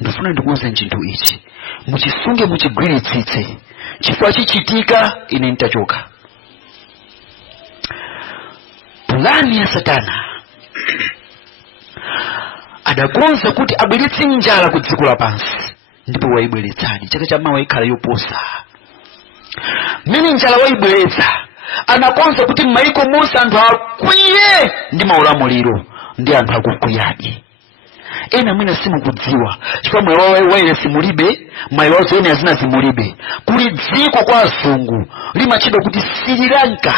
Ndifuna ndikuwuze chinthu ichi, muchisunge muchigwiritsitse, chifukwa chichitika ine nitachoka. Pulani ya Satana adakonza kuti abweretse njala ku dziko lapansi, ndipo waibweretsadi. Chaka cha mawa ikhala yoposa. Mmene njala waibweretsa, anakonza kuti m'mayiko monse anthu akwiye ndi maulamuliro ndi anthu akukwiyadi. Ena mwina simukudziwa, chifukwa moyo wawo simulibe, moyo wawo ene azina zimulibe. Kuli dziko kwa azungu limachedwa kuti Sri Lanka,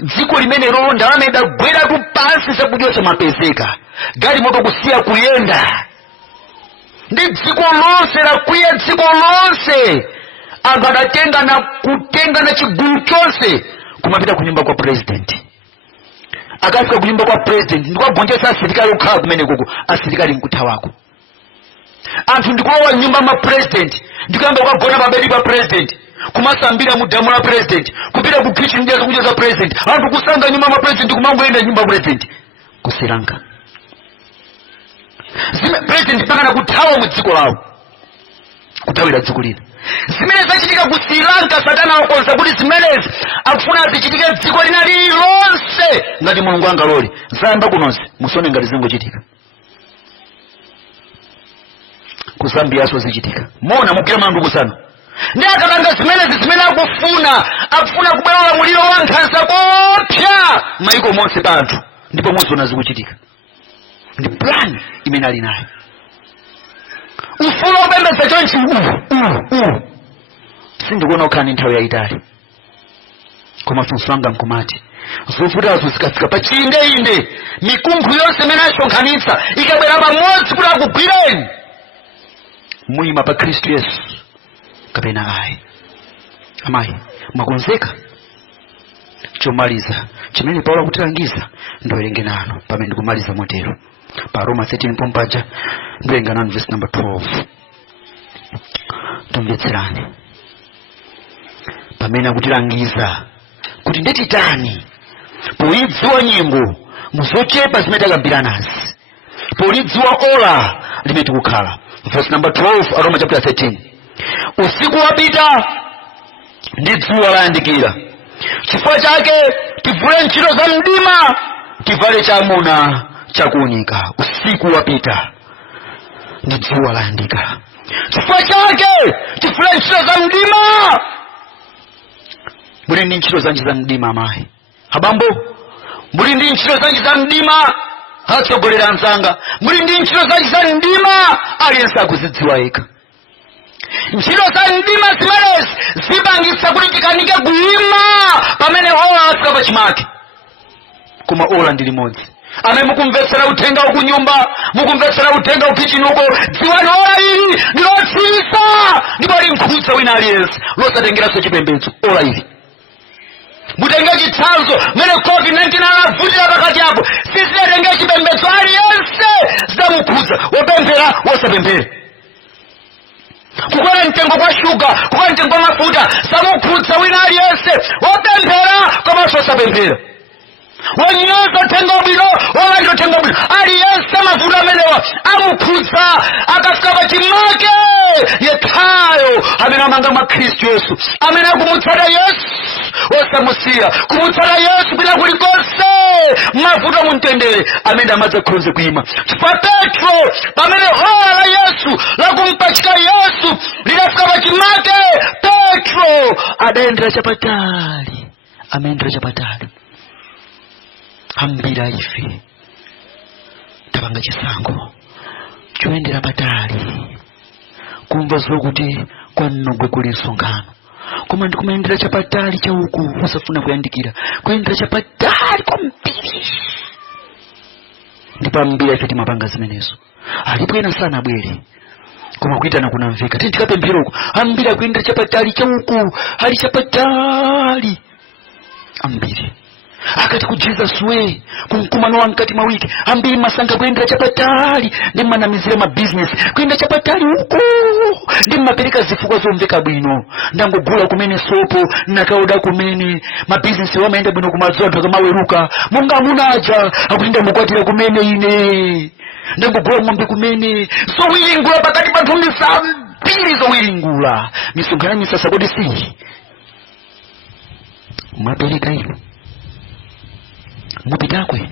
dziko limene ndalama idagwera tu pansi zakudya chamapezeka, gali moto kusiya kuyenda. Ndi dziko lonse lakwiya, dziko lonse anthu adatenga na kutenga na chigulu chonse kumapita kunyumba kwa president. Akafika kunyumba kwa president ndikwagonjetsa asilikali okhala kumene koko, asilikali nkuthawako. Anthu ndikulowa nyumba ma president, ndikuyamba kukagona pabedi pa president, kumasambira mu damu la president, kupita ku kitchen ndi zakudya za president, anthu kusanga nyumba ma president, kumangoyenda nyumba president ku Sri Lanka. Zime president pakana kuthawa mu dziko lawo, kuthawira dziko lina. Zimene zachitika ku Sri Lanka, Satana wakonza kuti zimenezi akufuna zichitike dziko lina lilonse ngati Mulungu angalole. Zayamba kunonse musone ngati zingochitika. Ku Zambiaso zichitika. Mona mukira mandu kusana. Ndi akapanga zimenezi zimene akufuna kubwerola muliro wa nkhanza kopya mayiko monse pa anthu, ndipo muzona zikuchitika. Ndi plan imene ali nayo. Ufuna upembedza chonchi sindikuona ukhani nthawi yayitali. Koma funso langa nkumati, zofutazo zikafika pa chiyinde, mikunkhu yonse imene asonkhanitsa ikabwera pamodzi kuti akugwireni, muyima pa Khristu Yesu kapena ayi. Amayi, Mwakonzeka? Chomaliza chimene Paulo akutilangiza ndowerenge nanu pamene ndikumaliza motero. Pa Roma 13 pompaja ndowerenga nanu verse number 12. Tumvetserani pamene akutilangiza kuti ndetitani poidziwa nyimbo muzochepa zimene takambiranazi, polidziwa ola limene tikukhala. Verse number 12 Roma chapter 13. Usiku wapita ndi dzuwa layandikira, chifukwa chake tivule ntchito za mdima tivale chamuna chakuunika. Usiku wapita ndi dzuwa layandikira, chifukwa chake tivule ntchito za mdima. Muli ndi ntchito zanji za mdima amayi? Abambo, muli ndi ntchito zanji za mdima? Atsogolera anzanga, muli ndi ntchito zanji za mdima? Aliyense akuzidziwa yekha. Ntchito za mdima zimenezi zipangitsa kuti tikanike kuima pamene ola afika pachimake. Koma ola ndi limodzi. Amene mukumvetsera uthenga ukunyumba, mukumvetsera uthenga ukichinuko, dziwani ola ili ndilotsiriza ndipo linkhudza wina aliyense losatengeranso chipembedzo. Ola ili mutenge chitsanzo mene COVID-19 anavutira pakati apo, sizitenge chipembedzo aliyense zidamukhudza, wopemphera wosapemphera. Kukwera mtengo kwa shuga, kukwera mtengo kwa mafuta samukhudza wina aliyense, wopemphera komanso wosapemphera. Wanyoza uthenga wabwino, wala uthenga wabwino, aliyense mafuta amenewa amukhudza. Akafika pachimake yekhayo amene amanga mwa Khristu Yesu, amene akumutsata Yesu wosamusiya, kumutsata Yesu bila kulikonse mafuta mumtendere, amene amadza khonze kuima. Chifukwa Petro pamene ola la Yesu lakumpachika Yesu lidafika pachimake, Petro adayendera chapatali, amayendera chapatali. Ambira ife tapanga chisankho choyendera patali, kumva zokuti kwanogwe kuli msonkhano, koma ndikumayendera chapatali chauku usafuna kuyandikira, kuyendera chapatali kwambiri. Ndipo ambira ife timapanga zimenezo. Alipo ena sana abwere koma kuitana kunamveka tikapemphera uko, ambira kuyendera chapatali chauku, ali chapatali ambiri. Akati kujiza suwe kumkumano wa mkati mawiki ambiri masanga kuendera chapatali ndi manamizira ma business kuendera chapatali huko ndi mapereka zifukwa zomveka bwino, ndangogula kumene sopo nakauda kumene ma business wamaenda bwino kumadzontho kamaweruka monga munaja akutinda mukwatira kumene ine ndangogula ng'ombe kumene so wiringula pakati pa nthumbi zambiri zo wiringula misonkhana misasa kodi si mapereka ilo mupitakwe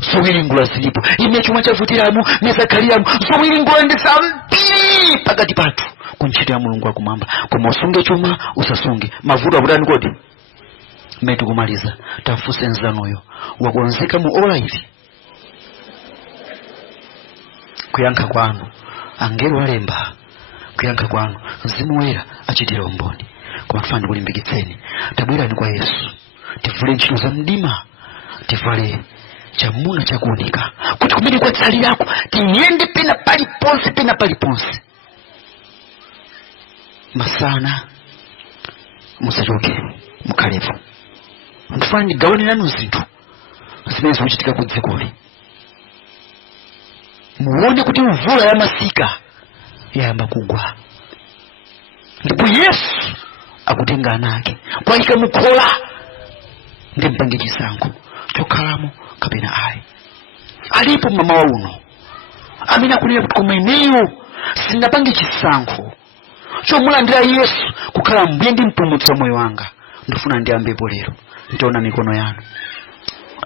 sowiringula zilipo ine chuma chavutiramu mezakhaliyamu sowiringula ndi zambiri pakati pathu kunchito ya Mulungu akumwamba. Koma usunge chuma usasunge mavuto akutani kodi? Metu kumaliza tafunse nzanoyo wakonzeka mu ola ili? Kuyankha kwanu angelo alemba, kuyankha kwanu Mzimu Woyera achitira umboni. Koma tufani kulimbikitseni tabwerani kwa Yesu, tivule ntchito za mdima, tivale chamuna chakuunika, kuti kumene kwa tsali yako tiyende pena paliponse, pena paliponse. Masana musachoke mukhalepo, ndifuna ndigawane nanu zinthu zimene zikuchitika ku dzikoli, muone kuti mvula ya masika yayamba kugwa, ndipo Yesu akutenga anake kwayika mukhola ndi mpange chisankho chokhalamo kapena ayi. Alipo mama wa uno amene akunena kuti kumeneyo sinapange chisankho chomulandira Yesu kukhala mbuye ndi mpulumutsi wa moyo wanga, ndifuna ndiyambepo lero ndiona mikono yanu.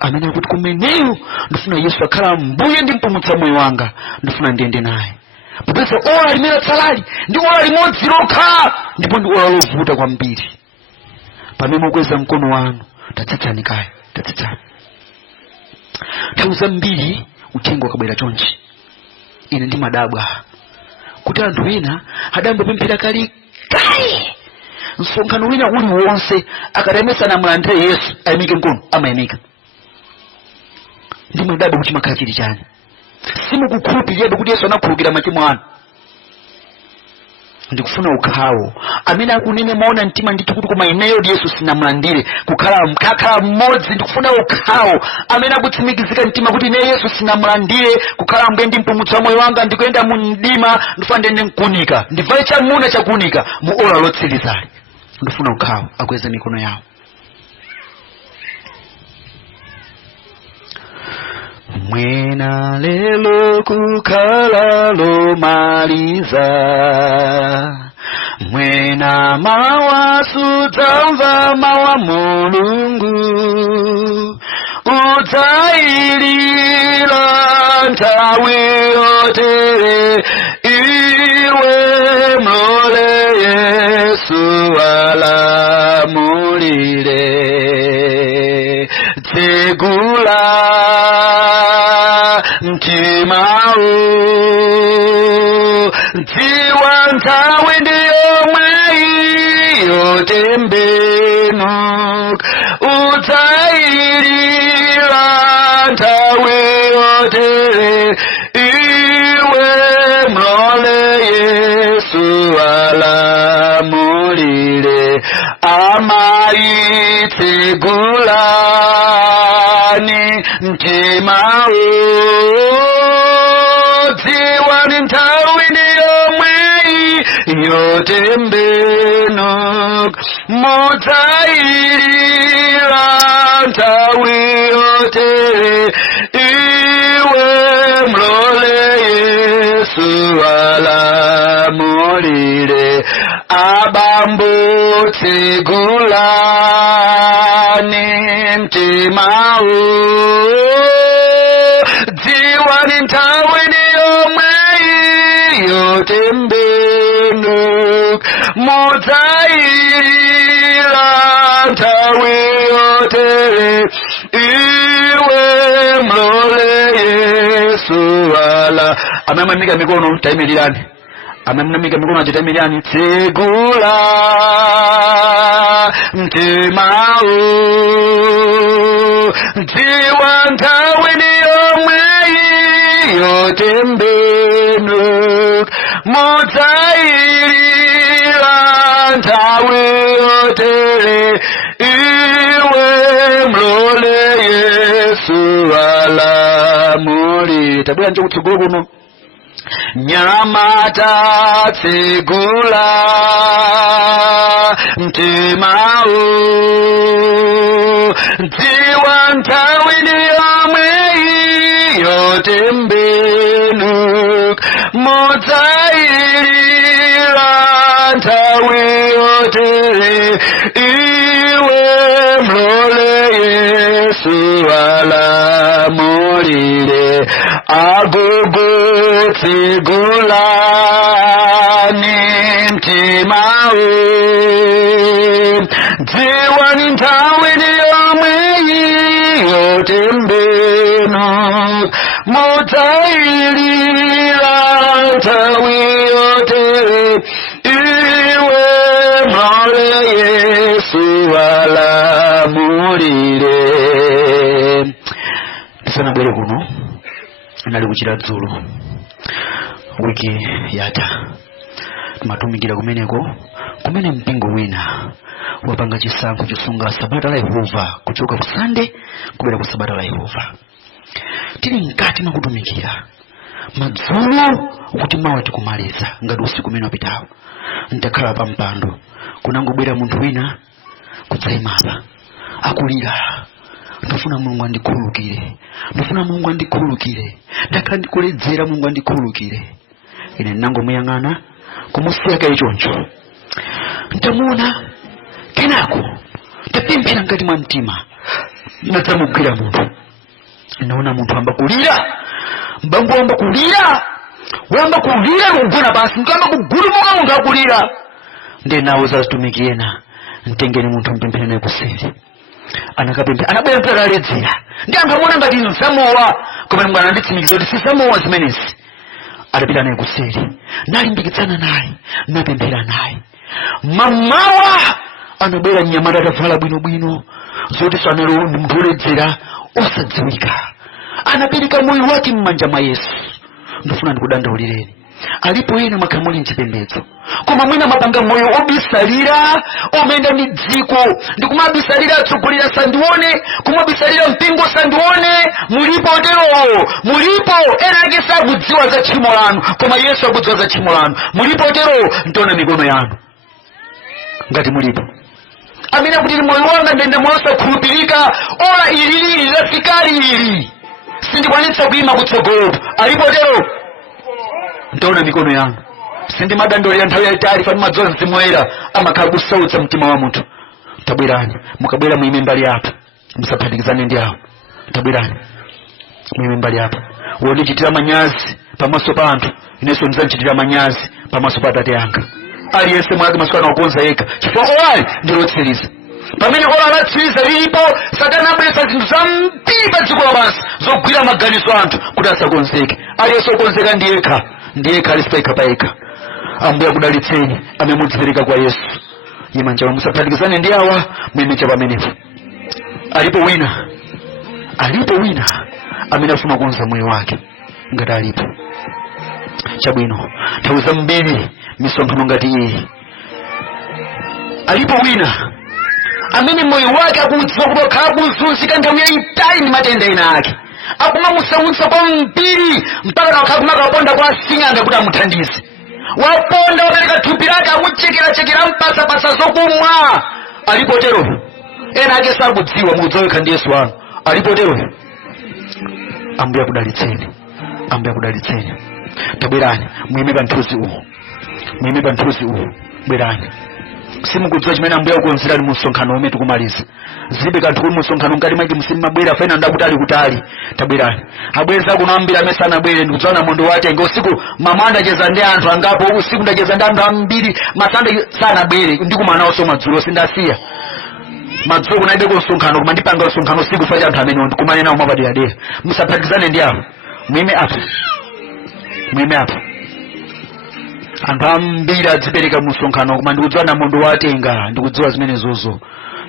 Amene akuti kumeneyo ndifuna Yesu akhala mbuye ndi mpulumutsi wa moyo wanga, ndifuna ndiyende naye. Popeza ola limene tsalali ndi ola limodzi lokha, ndipo ndi ola lovuta kwambiri. Pamene mukweza mkono wanu tatsitsani kaya, tatsitsani. Nthawi zambiri uthenga ukabwera chonchi ine ndi madabwa kuti anthu ena adambopemphera kali kale msonkhano wina uliwonse akalemesa namulandire Yesu ayimike mkono amayimika. Ndi madabwa kuti makhala chili chani? Simukukhulupirira kuti Yesu anakhululukira machimo anu. ndikufuna ukhawo amene akunene maona mtima ndithu kuti koma ineyo Yesu sinamulandire kukhala mmodzi. Ndikufuna ukhawo amene akutsimikizika mtima kuti ineyo Yesu sinamulandire kukhala ambuye ndi mpulumutsi wa moyo wanga, ndikuyenda mu mdima, ndifuna ndende nkunika, ndivale chamuna chakunika mu ola lotsirizali. Ndifuna ukhawo. Akweze mikono yawo. Mwina lelo kukhala lomaliza, mwina mawasu dzamva mawa Mulungu, udzayilira nthawi yotere, iwe mlole Yesu alamulire. Tsegula mtimawo, dziwa nthawi ndiyomwe yotembenuka, udzayilira nthawi yotere, iwe mlole Yesu alamulire. Amayi tsegulani mtimawo, dziwa nthawi ndiyomwe yotembenuka, mudzayilira nthawi yotere, iwe mlole Yesu alamulire. Abambo tsegulani mtimawo, dziwa nthawi ndiyomwe yotembenuka, mudzayilira nthawi yotere, iwe mlole Yesu ala. Amemwamika mikono tayimirirani. Amemwamika mikono tayimirirani. Tsegula mtimawo, dziwa nthawi ndiyomwe yotembenuka, mudzayilira nthawi yotere, iwe mlole Yesu alamulire. Tabwera nje kutsogolo kuno. Nyamata tsegula mtimawo, dziwa nthawi ndiyomwe yotembenuka, mudzayilira nthawi yotere, iwe mlole Yesu alamulire. Agogo tsegulani mtimawo, dziwa nthawi ndiyomwe yotembenuka, mudzayilira nthawi yotere, iwe mlole Yesu alamulire. Tisanabwere kuno, nali kuchira dzulo wiki yata timatumikira kumeneko, kumene mpingo wina wapanga chisankho chosunga sabata la Yehova kuchoka ku Sunday kubwera ku sabata la Yehova. Tili mkati mwakutumikira madzulo kuti mawa tikumaliza ngati usiku umene wapitawo. Ndakhala pa mpando kunangobwera munthu wina kudzayimapa akulira, ndifuna Mulungu andikhululukire, ndifuna Mulungu andikhululukire, ndakhala ndikuledzera Mulungu andikhululukire. Ine ndangomuyang'ana kumusiya kaichoncho, ntamuona kenako tapemphera ngati mwa mtima, ndadzamugwira munthu. Naona munthu amba kulira, mbangu amba kulira, wamba kulira kugona basi, nkamba kugulumuka munthu akulira. Ndenawo zazitumikiyena ntengeni munthu mpemphera naye kuseri. Anakapemphera, anabwera aledzera. Ndi ankamona ngati nsamowa, koma Mulungu ananditsimikiza kuti si samowa zimenezi. Adapita naye kuseri, nalimbikitsana naye, napemphera naye. Mamawa anabwera mnyamata atavala bwinobwino, zoti sanalo munthu oledzera osadziwika. Anapereka moyo wake m'manja mwa Yesu. Ndifuna ndikudandaulireni, alipo ena makamuli mchipembedzo koma mwina mapanga moyo obisalira omenda ni dziko ndikumabisalira atsogolera sandione kumabisalira mpingo sandione. Mulipo tero, mulipo ena ake sakudziwa za tchimo lanu koma Yesu akudziwa za tchimo lanu. Mulipo tero, ndiona mikono yanu ngati mulipo amene kuti moyo wanga ndende moyo osakhulupirika ora ilili la sikali ili sindikwanitsa kuima kutsogolo. Alipo tero, ndiona mikono yanu. Sindimadandolera nthawi yayitali fani madzola mzimu woyera amakhala kusautsa mtima wa munthu. Tabwerani mukabwera muime mbali yapo, musaphatikizane ndi awo. Tabwerani muime mbali yapo. Wondichitira manyazi pamaso pa anthu, inenso ndizandichitira manyazi pamaso pa Atate anga. Aliyense mwake masiku anakonza yekha chifukwa olali ndilotsiriza. Pamene ola latsiriza lilipo, Satana abweretsa zinthu zambiri pa dziko lapansi zogwira maganizo anthu kuti asakonzeke. Aliyense okonzeka ndiyekha alisipayikha payekha. Ambuye akudalitseni amene mudzipereka kwa Yesu. Yemanja musaphatikizane ndi awa muyimecha pamenepo. Alipo wina amene afuna kukonza moyo wake ngati alipo. Chabwino nthawi zambiri misonkhano ngati iyi. Alipo wina amene moyo wake akudziwa kuti wakhala kuzunzika nthawi yayitali ndi matenda ena ake. Akumamusautsa kwambiri mpaka nakhala kumakaponda kwa asing'anga kuti amuthandize. Waponda wapereka thupi lake akuchekera mpasa zokumwa. Alipo tero, ena ake sakudziwa mukudziweka ndi Yesu wanu. Alipo tero. Ambuye akudalitseni. Tabwerani muime pa nthuzi uwu. Bwerani. Simukudziwa chimene Ambuye akukonzerani mu msonkhano umene tikumaliza. Zilibe kanthu kuti msonkhano ngati manje musimabwera faina ndakutali. Tabwerani. Abweza kunambira amene sanabwere ndikudziwa na mondo wake ngo usiku mama ndacheza ndi anthu angapo, usiku ndacheza ndi anthu ambiri, masanda sanabwere ndikumanawo so madzulo sindasiya. Madzulo kunaibe kusonkhano koma ndipanga usonkhano usiku fa anthu amene ndikumane nawo mapadera. Musaphatikizane ndi awo. Muime apo. Anthu ambiri adzipereka musonkhano koma ndikudziwa na mondo watenga, ndikudziwa zimene zozo.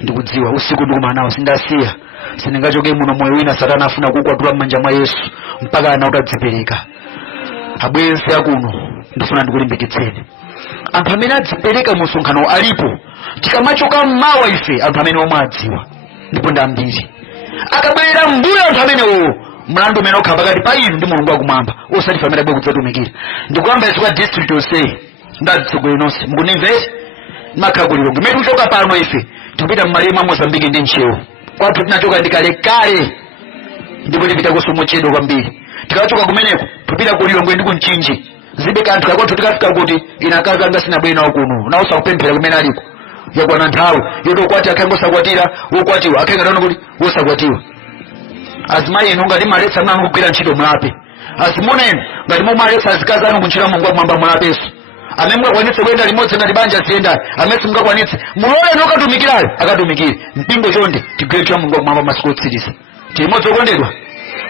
Ndikudziwa usiku ndikumanawo sindasiya. Sindingachoke muno moyo wina Satana afuna kukwatula m'manja mwa Yesu mpaka ana utadzipereka. Abwenzi akuno ndifuna ndikulimbikitseni. Anthu amene adzipereka musonkhano alipo. Tikamachoka mmawa ife anthu amene omwe adziwa ndipo ndambiri. Akabwera mbuyo anthu amenewo mlandu umene okhala pakati pa inu ndi Mulungu wakumwamba osati famene abwe kudzatumikira. Ndikuyamba isu kwa district yonse ndadzitsogolera nonse mukunimvera makhala kulilongo. Mmene tikuchoka pano ife tikupita mmalema Mozambiki ndi Nchewu. Kwathu tinachoka ndikalekale ndipo tipita kusomochedwa kwambiri. Tikachoka kumeneko tupita kulilongwe ndi kunchinji. Zibe kanthu kakwathu tikafika kuti inakazi anga sinabwere nawo kuno nawo sakupemphera kumene aliko. Yakwana nthawi yotokwati akhenga osakwatira wokwatiwa akhenga naona kuti wosakwatiwa. Azimayi inu ngati maletsa mnanu kugwira ntchito mulape. Azimuna inu ngati mumaletsa azikazi anu kuntchito Mulungu wakumwamba mulapeso. Amene mungakwanitse kuyenda limodzi ngati banja ziyenda, amene simungakwanitse mulole nokatumikirayo akatumikire. Mpingo chonde tigwire ntchito Mulungu wakumwamba masiku otsiriza. Timodzi okondedwa.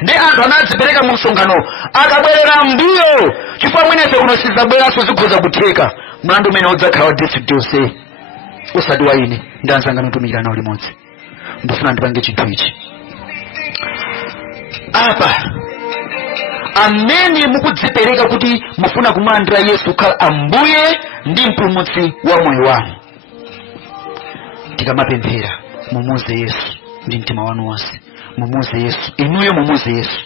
Ndi anthu anadzipereka mu msonkhano akabwerera mbuyo chifukwa mwenefe kuno sizabweranso zikhoza kutheka. Mlandu umene udzakhala wa district yonse usati wa ine ndi anzanga notumikira nawo limodzi. Ndifuna ndipange chinthu ichi. Apa amene mukudzipereka kuti mufuna kumandira Yesu kukhala Ambuye ndi mpulumutsi wa moyo wanu. Tikamapemphera mumuze Yesu ndi mtima wanu wonse. Mumuze Yesu. Inuyo mumuze Yesu.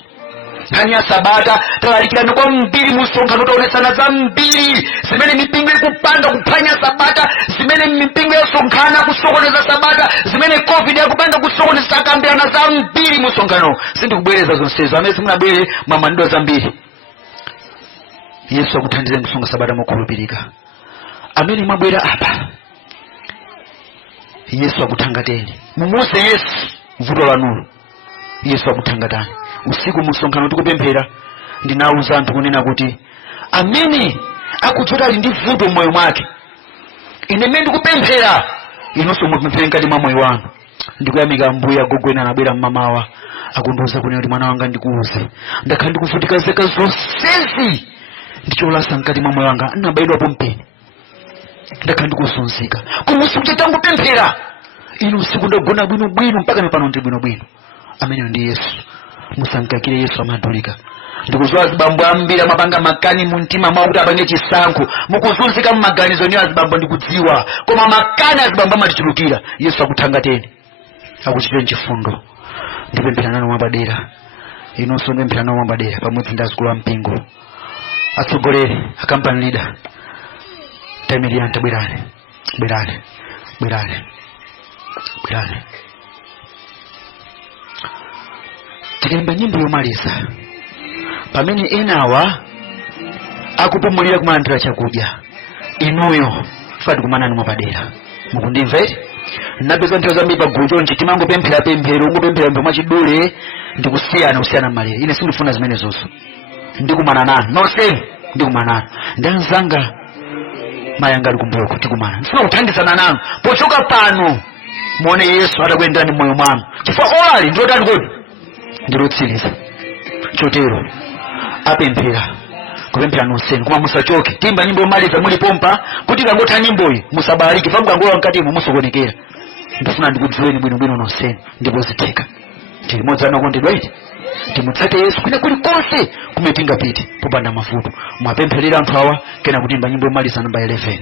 Nkhani ya Sabata talalikirana kwa mbiri musonkhano taonesana za mbiri. Zimene mipingo ikupanga kuphwanya Sabata, zimene mipingo yasonkhana kusokoneza Sabata, zimene COVID yakupanga kusokoneza akambirana za mbiri musonkhano. Sindikubwereza zonsezo amene simunabwere mamanido za mbiri. Yesu akuthandize kusunga Sabata mokhulupirika. Amene mwabwera apa Yesu akuthangateni. Mumuze Yesu vuto lanulo. Yesu akuthangatani. Usiku musonkhano tikupemphera ndinauza anthu kunena kuti amene akudzota ali ndi vuto moyo mwake, ine mmene ndikupemphera inonso mupemphere ngati mwa moyo wanu. Ndikuyamika Ambuye agogwena anabwera mmamawa akundiuza kunena kuti mwana wanga ndikuuze ndakhala ndikuvutika zaka zonsezi ndicholasa mkati mwa moyo wanga ndinabayidwapo mpeni ndakhala ndikuzunzika koma usiku titangopemphera ino usiku ndagona bwinobwino mpaka mipano ndi bwinobwino. Amene ndi Yesu. Musankakire Yesu amadulika. ndikuzwa azibambo ambiri amapanga makani mu mtima mwawo kuti apange chisankho mukuzunzika mmaganizo niyo azibambo ndikudziwa, koma makani azibambo amatichulukira. Yesu akuthangateni, akuchiteni chifundo. Ndipemphera nanu mwapadera, inonso ndipemphera nanu mwapadera pamodzi ndi azikulu ampingo, atsogoleri, akampani leader, taimiriante, bwerani. Tikaimba nyimbo yomaliza pamene enawa akupumulira kumalandira chakudya, inuyo fati kumanani mwapadera. Mukundimva eti? Napeza nthawi zambiri pagulu chonchi timangopemphera ungopemphera mwachidule ndikusiyana malire. Ine sindifuna zimenezonso. Ndikumana nanu nonse, ndikumana nanu ndi anzanga mayanga ali kumboko, tikumana. Ndifuna kuthandizana nanu pochoka pano muone Yesu atakuyendani mmoyo mwanu, chifukwa olali ndilotani kodi ndilotsiriza. Chotero apemphera kupemphera nonsenu, koma musachoke. Timba nyimbo yomaliza mulipompa kuti kangotha nyimboyi musabalike pamukangola mkatimo musokonekera. Ndifuna ndikudziweni bwinobwino nonsenu ndipo zitheka. Tili modzi anakondedwa iti timutsate Yesu kwina kulikonse kumetingapite popanda mavuto. Mwapempherera anthu awa kena kutimba nyimbo yomaliza namba 11.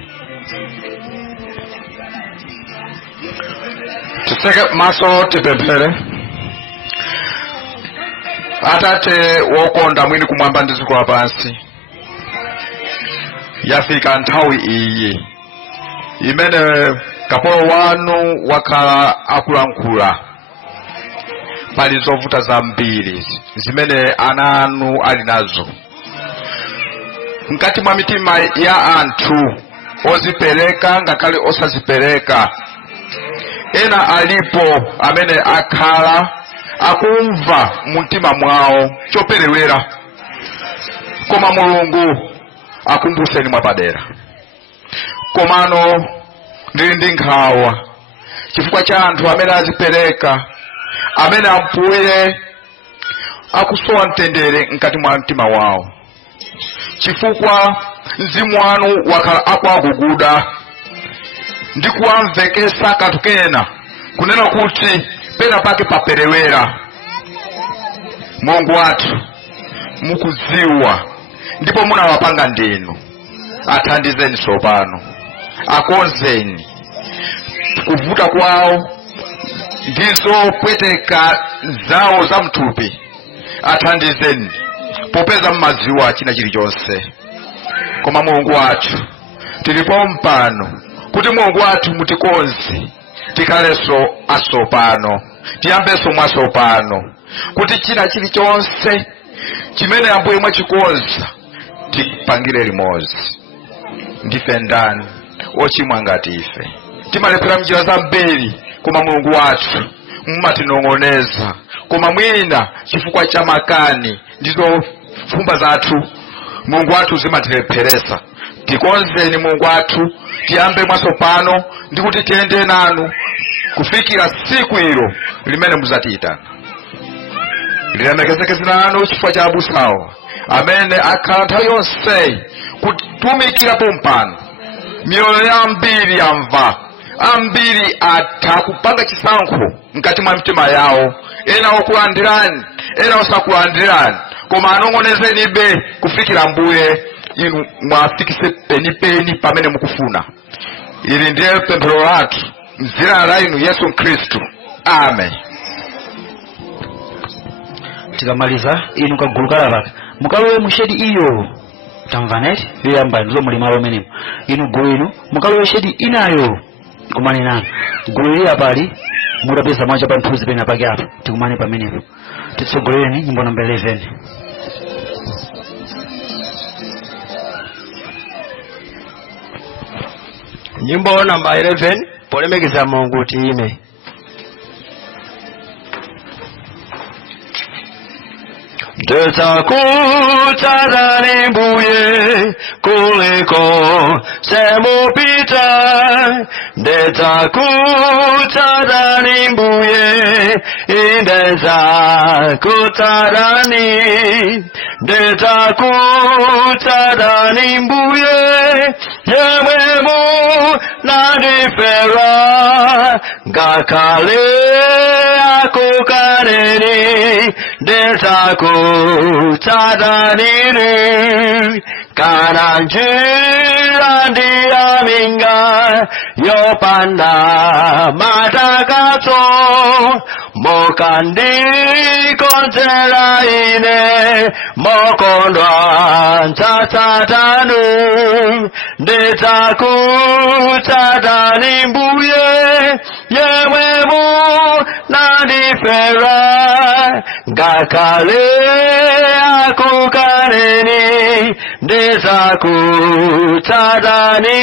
Tiseke maso tipemphere. Atate wokonda mwini kumwamba ndi dziko lapansi, yafika nthawi iyi imene kapolo wanu wakhala akulankhula. Pali zovuta zambiri zimene ana anu ali nazo mkati mwa mitima ya anthu, ozipereka ngakhale osazipereka. Ena alipo amene akhala akumva mumtima mwawo choperewera, koma Mulungu akumbuseni mwapadera. Komano ndili ndi nkhawa chifukwa cha anthu amene azipereka, amene Ambuye akusowa mtendere mkati mwa mtima wawo, chifukwa mzimu wanu wakhala akuaguguda ndi kuwamvekesa kanthu kena kunena kuti pena pake paperewera. Mulungu wathu mukudziwa ndipo munawapanga ndinu. Athandizeni tsopano, akonzeni kuvuta kwawo ndizo pweteka zawo za mthupi. Athandizeni popeza mmadziwa china chilichonse. Koma Mulungu wathu tilipo mpano kuti Mulungu wathu mutikonze tikhalenso asopano, tiyambenso mwasopano, kuti china chilichonse chimene Ambuye mwachikonza tipangire limodzi. Ndife ndani ochimwa ngati ife? Timalephera mnjira zambiri, koma Mulungu wathu mumatinong'oneza. Koma mwina chifukwa cha makani ndizo fumba zathu Mulungu wathu zimatilepheresa. Tikonzeni Mulungu wathu, tiyambe mwasopano ndi kuti tiyende nanu kufikira siku ilo limene muzatiyitana. Lilemekezeke dzina lanu chifukwa cha abusawa amene akhala nthawi yonse kutumikira pompano. Miyoyo ya ambiri yamva, ambiri atha kupanga chisankho mkati mwa mitima yawo. Ena okulandirani, ena osakulandirani, koma anong'onezenibe kufikira Ambuye inu mwafikise penipeni pamene mukufuna. Ili ndiye pemphero lathu m'dzina la inu Yesu Khristu. Amen. Tikamaliza inu kagulu kalapaka mukalowe mushedi iyo tamvaneti yoyamba ndizo muli malo menemo. Inu gulu inu mukalowe shedi inayo kumane nanu. Gulu ili apali mutapeza mwacha pa nthuzi pena pake apo tikumane pamenepo. Titsogolereni nyimbo namba 11. Nyimbo namba 11 polemekeza Mulungu tiyime. Ndidzakutsatani Mbuye kuliko semupita. Ndidzakutsatani Mbuye ndidzakutsatani. Ndidzakutsatani Mbuye yemwe munandifera ngakhale akukaneni ndidzakutsatani kana njira ndiyaminga yopanda matakato mokandikonzera ine mokondwa ntatsatanu ndidzakutsatani mbuye yemwemu nandifera ngakhale akukaneni ndidzakutsatani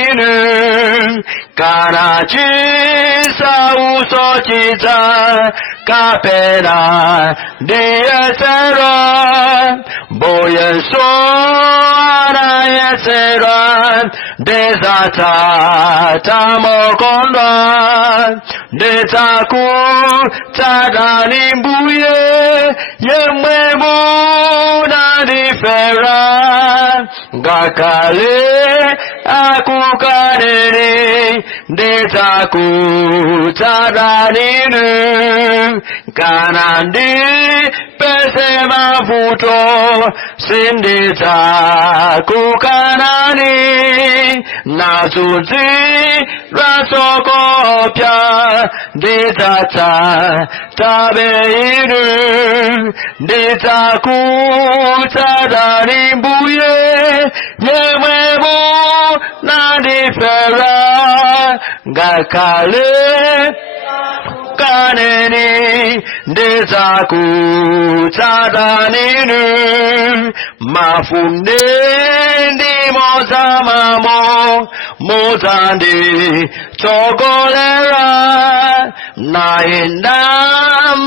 kana chisauso chidza kapena ndiyesera mbuyeso anayesera ndidzatsata mokondwa ndidzakutsatani mbuye yemwemu nandifera ngakhale akukaneni ndidzakutsatani kana ndipese mavuto sindidzakukanani nazunzi lwasokopya ndidzatsata inu ndidzakutsatani mbuye yemwemu nandifera ngakhale kaneni ndidzakutsatani mafunde ndimozamamo muzanditsogolera naenda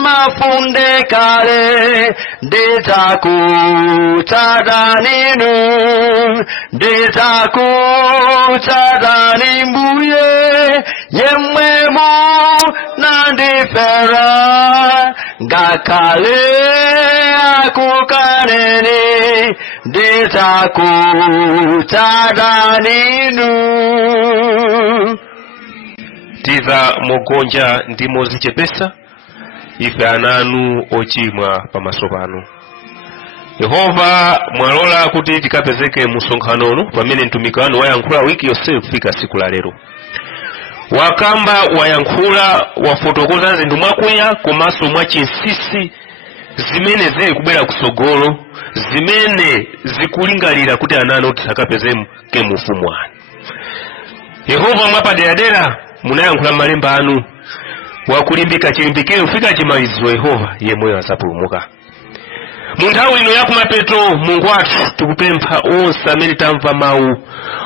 mafunde kale ndidzakutsatani ndidzakutsatani mbuye yemwemu nandifera ngakhale akukaneni ndidzakutsatani tiza mogonja ndimo zichepesa ife ananu ochimwa pamaso panu. Yehova mwalola kuti tikapezeke musonkhano uno pamene mtumiki wanu wayankhula wiki yonse kufika siku la lero. Wakamba wayankhula wafotokoza zinthu mwakuya komanso mwachinsisi zimene zili kubwera kusogolo zimene zikulingalira kuti ananu tisakapezemu ke mufumu wanu. Yehova mwapaderadera munayankhula malemba anu wakulimbika chilimbikiro kufika chimalizo Yehova yemweyo asapulumuka. Munthawi ino yakumapeto Mulungu wathu tikupempha onse amene tamva mawu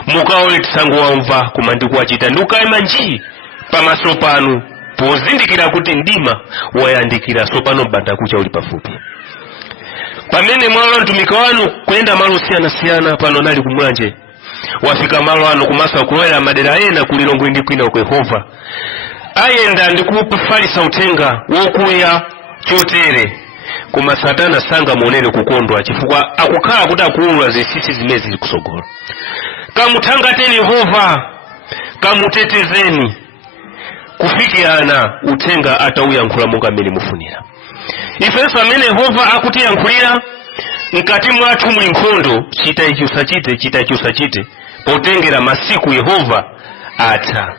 mukaole tisangowamva koma ndikuwachita ndikukayima njii pamaso panu pozindikira kuti mdima wayandikira sopano mbanda kucha uli pafupi. Pamene mwalola mtumiki wanu kuyenda malo osiyanasiyana pano nali kumwanje wafika malo ano kumasa kulowera madera ena kulilongwe ndi kwina ku Yehova ayenda ndikufalisa uthenga wokuya chotere koma Satana sanga monene kukondwa chifukwa akukhala kuti akuulula zisisi zimene zili kusogolo. Kamuthangateni Yehova, kamutetezeni kufikirana uthenga atauyankhula monga mmene mufunira. Ifenso amene Yehova akutiyankhulira mkati mwathu muli nkhondo, chita ichi usachite, chita ichi usachite, potengera masiku Yehova atha.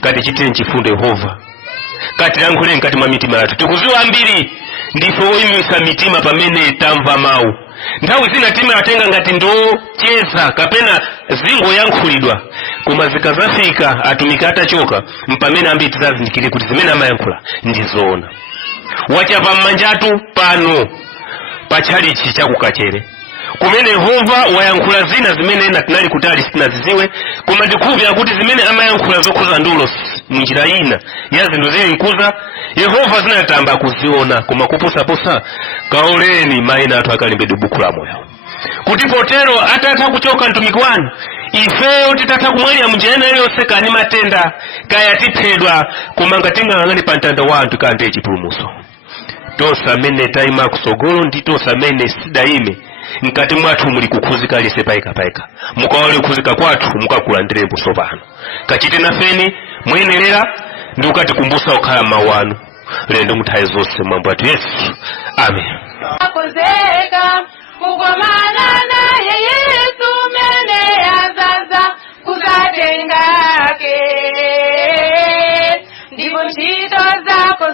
Kati chiteni chifundo Yehova, kati yankhuleni mkati mwa mitima yathu. Tikuziwa ambiri ndife oyimisa mitima pamene tamva mawu. Nthawi zina tima yatenga ngati ndo cheza kapena zingo yankhulidwa koma zikazafika atumiki atachoka mpamene ambiri tizazindikire kuti zimene amayankhula ndizoona. Wachapa mmanjatu pano pachalichi chakukachere kumene Yehova wayankhula zina zimene ena tinali kutali sinaziziwe koma ndikupempha kuti zimene amayankhula zokhuza ndulo munjira ina ya zinthu zili nkuza Yehova zinatamba kuziona koma kuposaposa kaoleni mayina athu akalembedwe buku la moyo kuti potero atatha kuchoka mtumiki wanu ifeyo titatha kumwalira munjira yonse kani matenda kaya tiphedwa koma ngating'ang'ane pa mtanda wanthu kante chipulumuso. Tonse amene tayima kusogolo ndi tonse amene sidaime mkati mwathu muli kukhuzika lise paika mukaole kukhuzika kwathu mukakulandirepo sopano. Kachite nafeni mwenerera ndi ukatikumbusa okhala mawu anu lendo muthaye zonse mwambo atu Yesu. Amen. akozeka kukomana naye Yesu mene azaza kuzatengake ndipo ntchito zako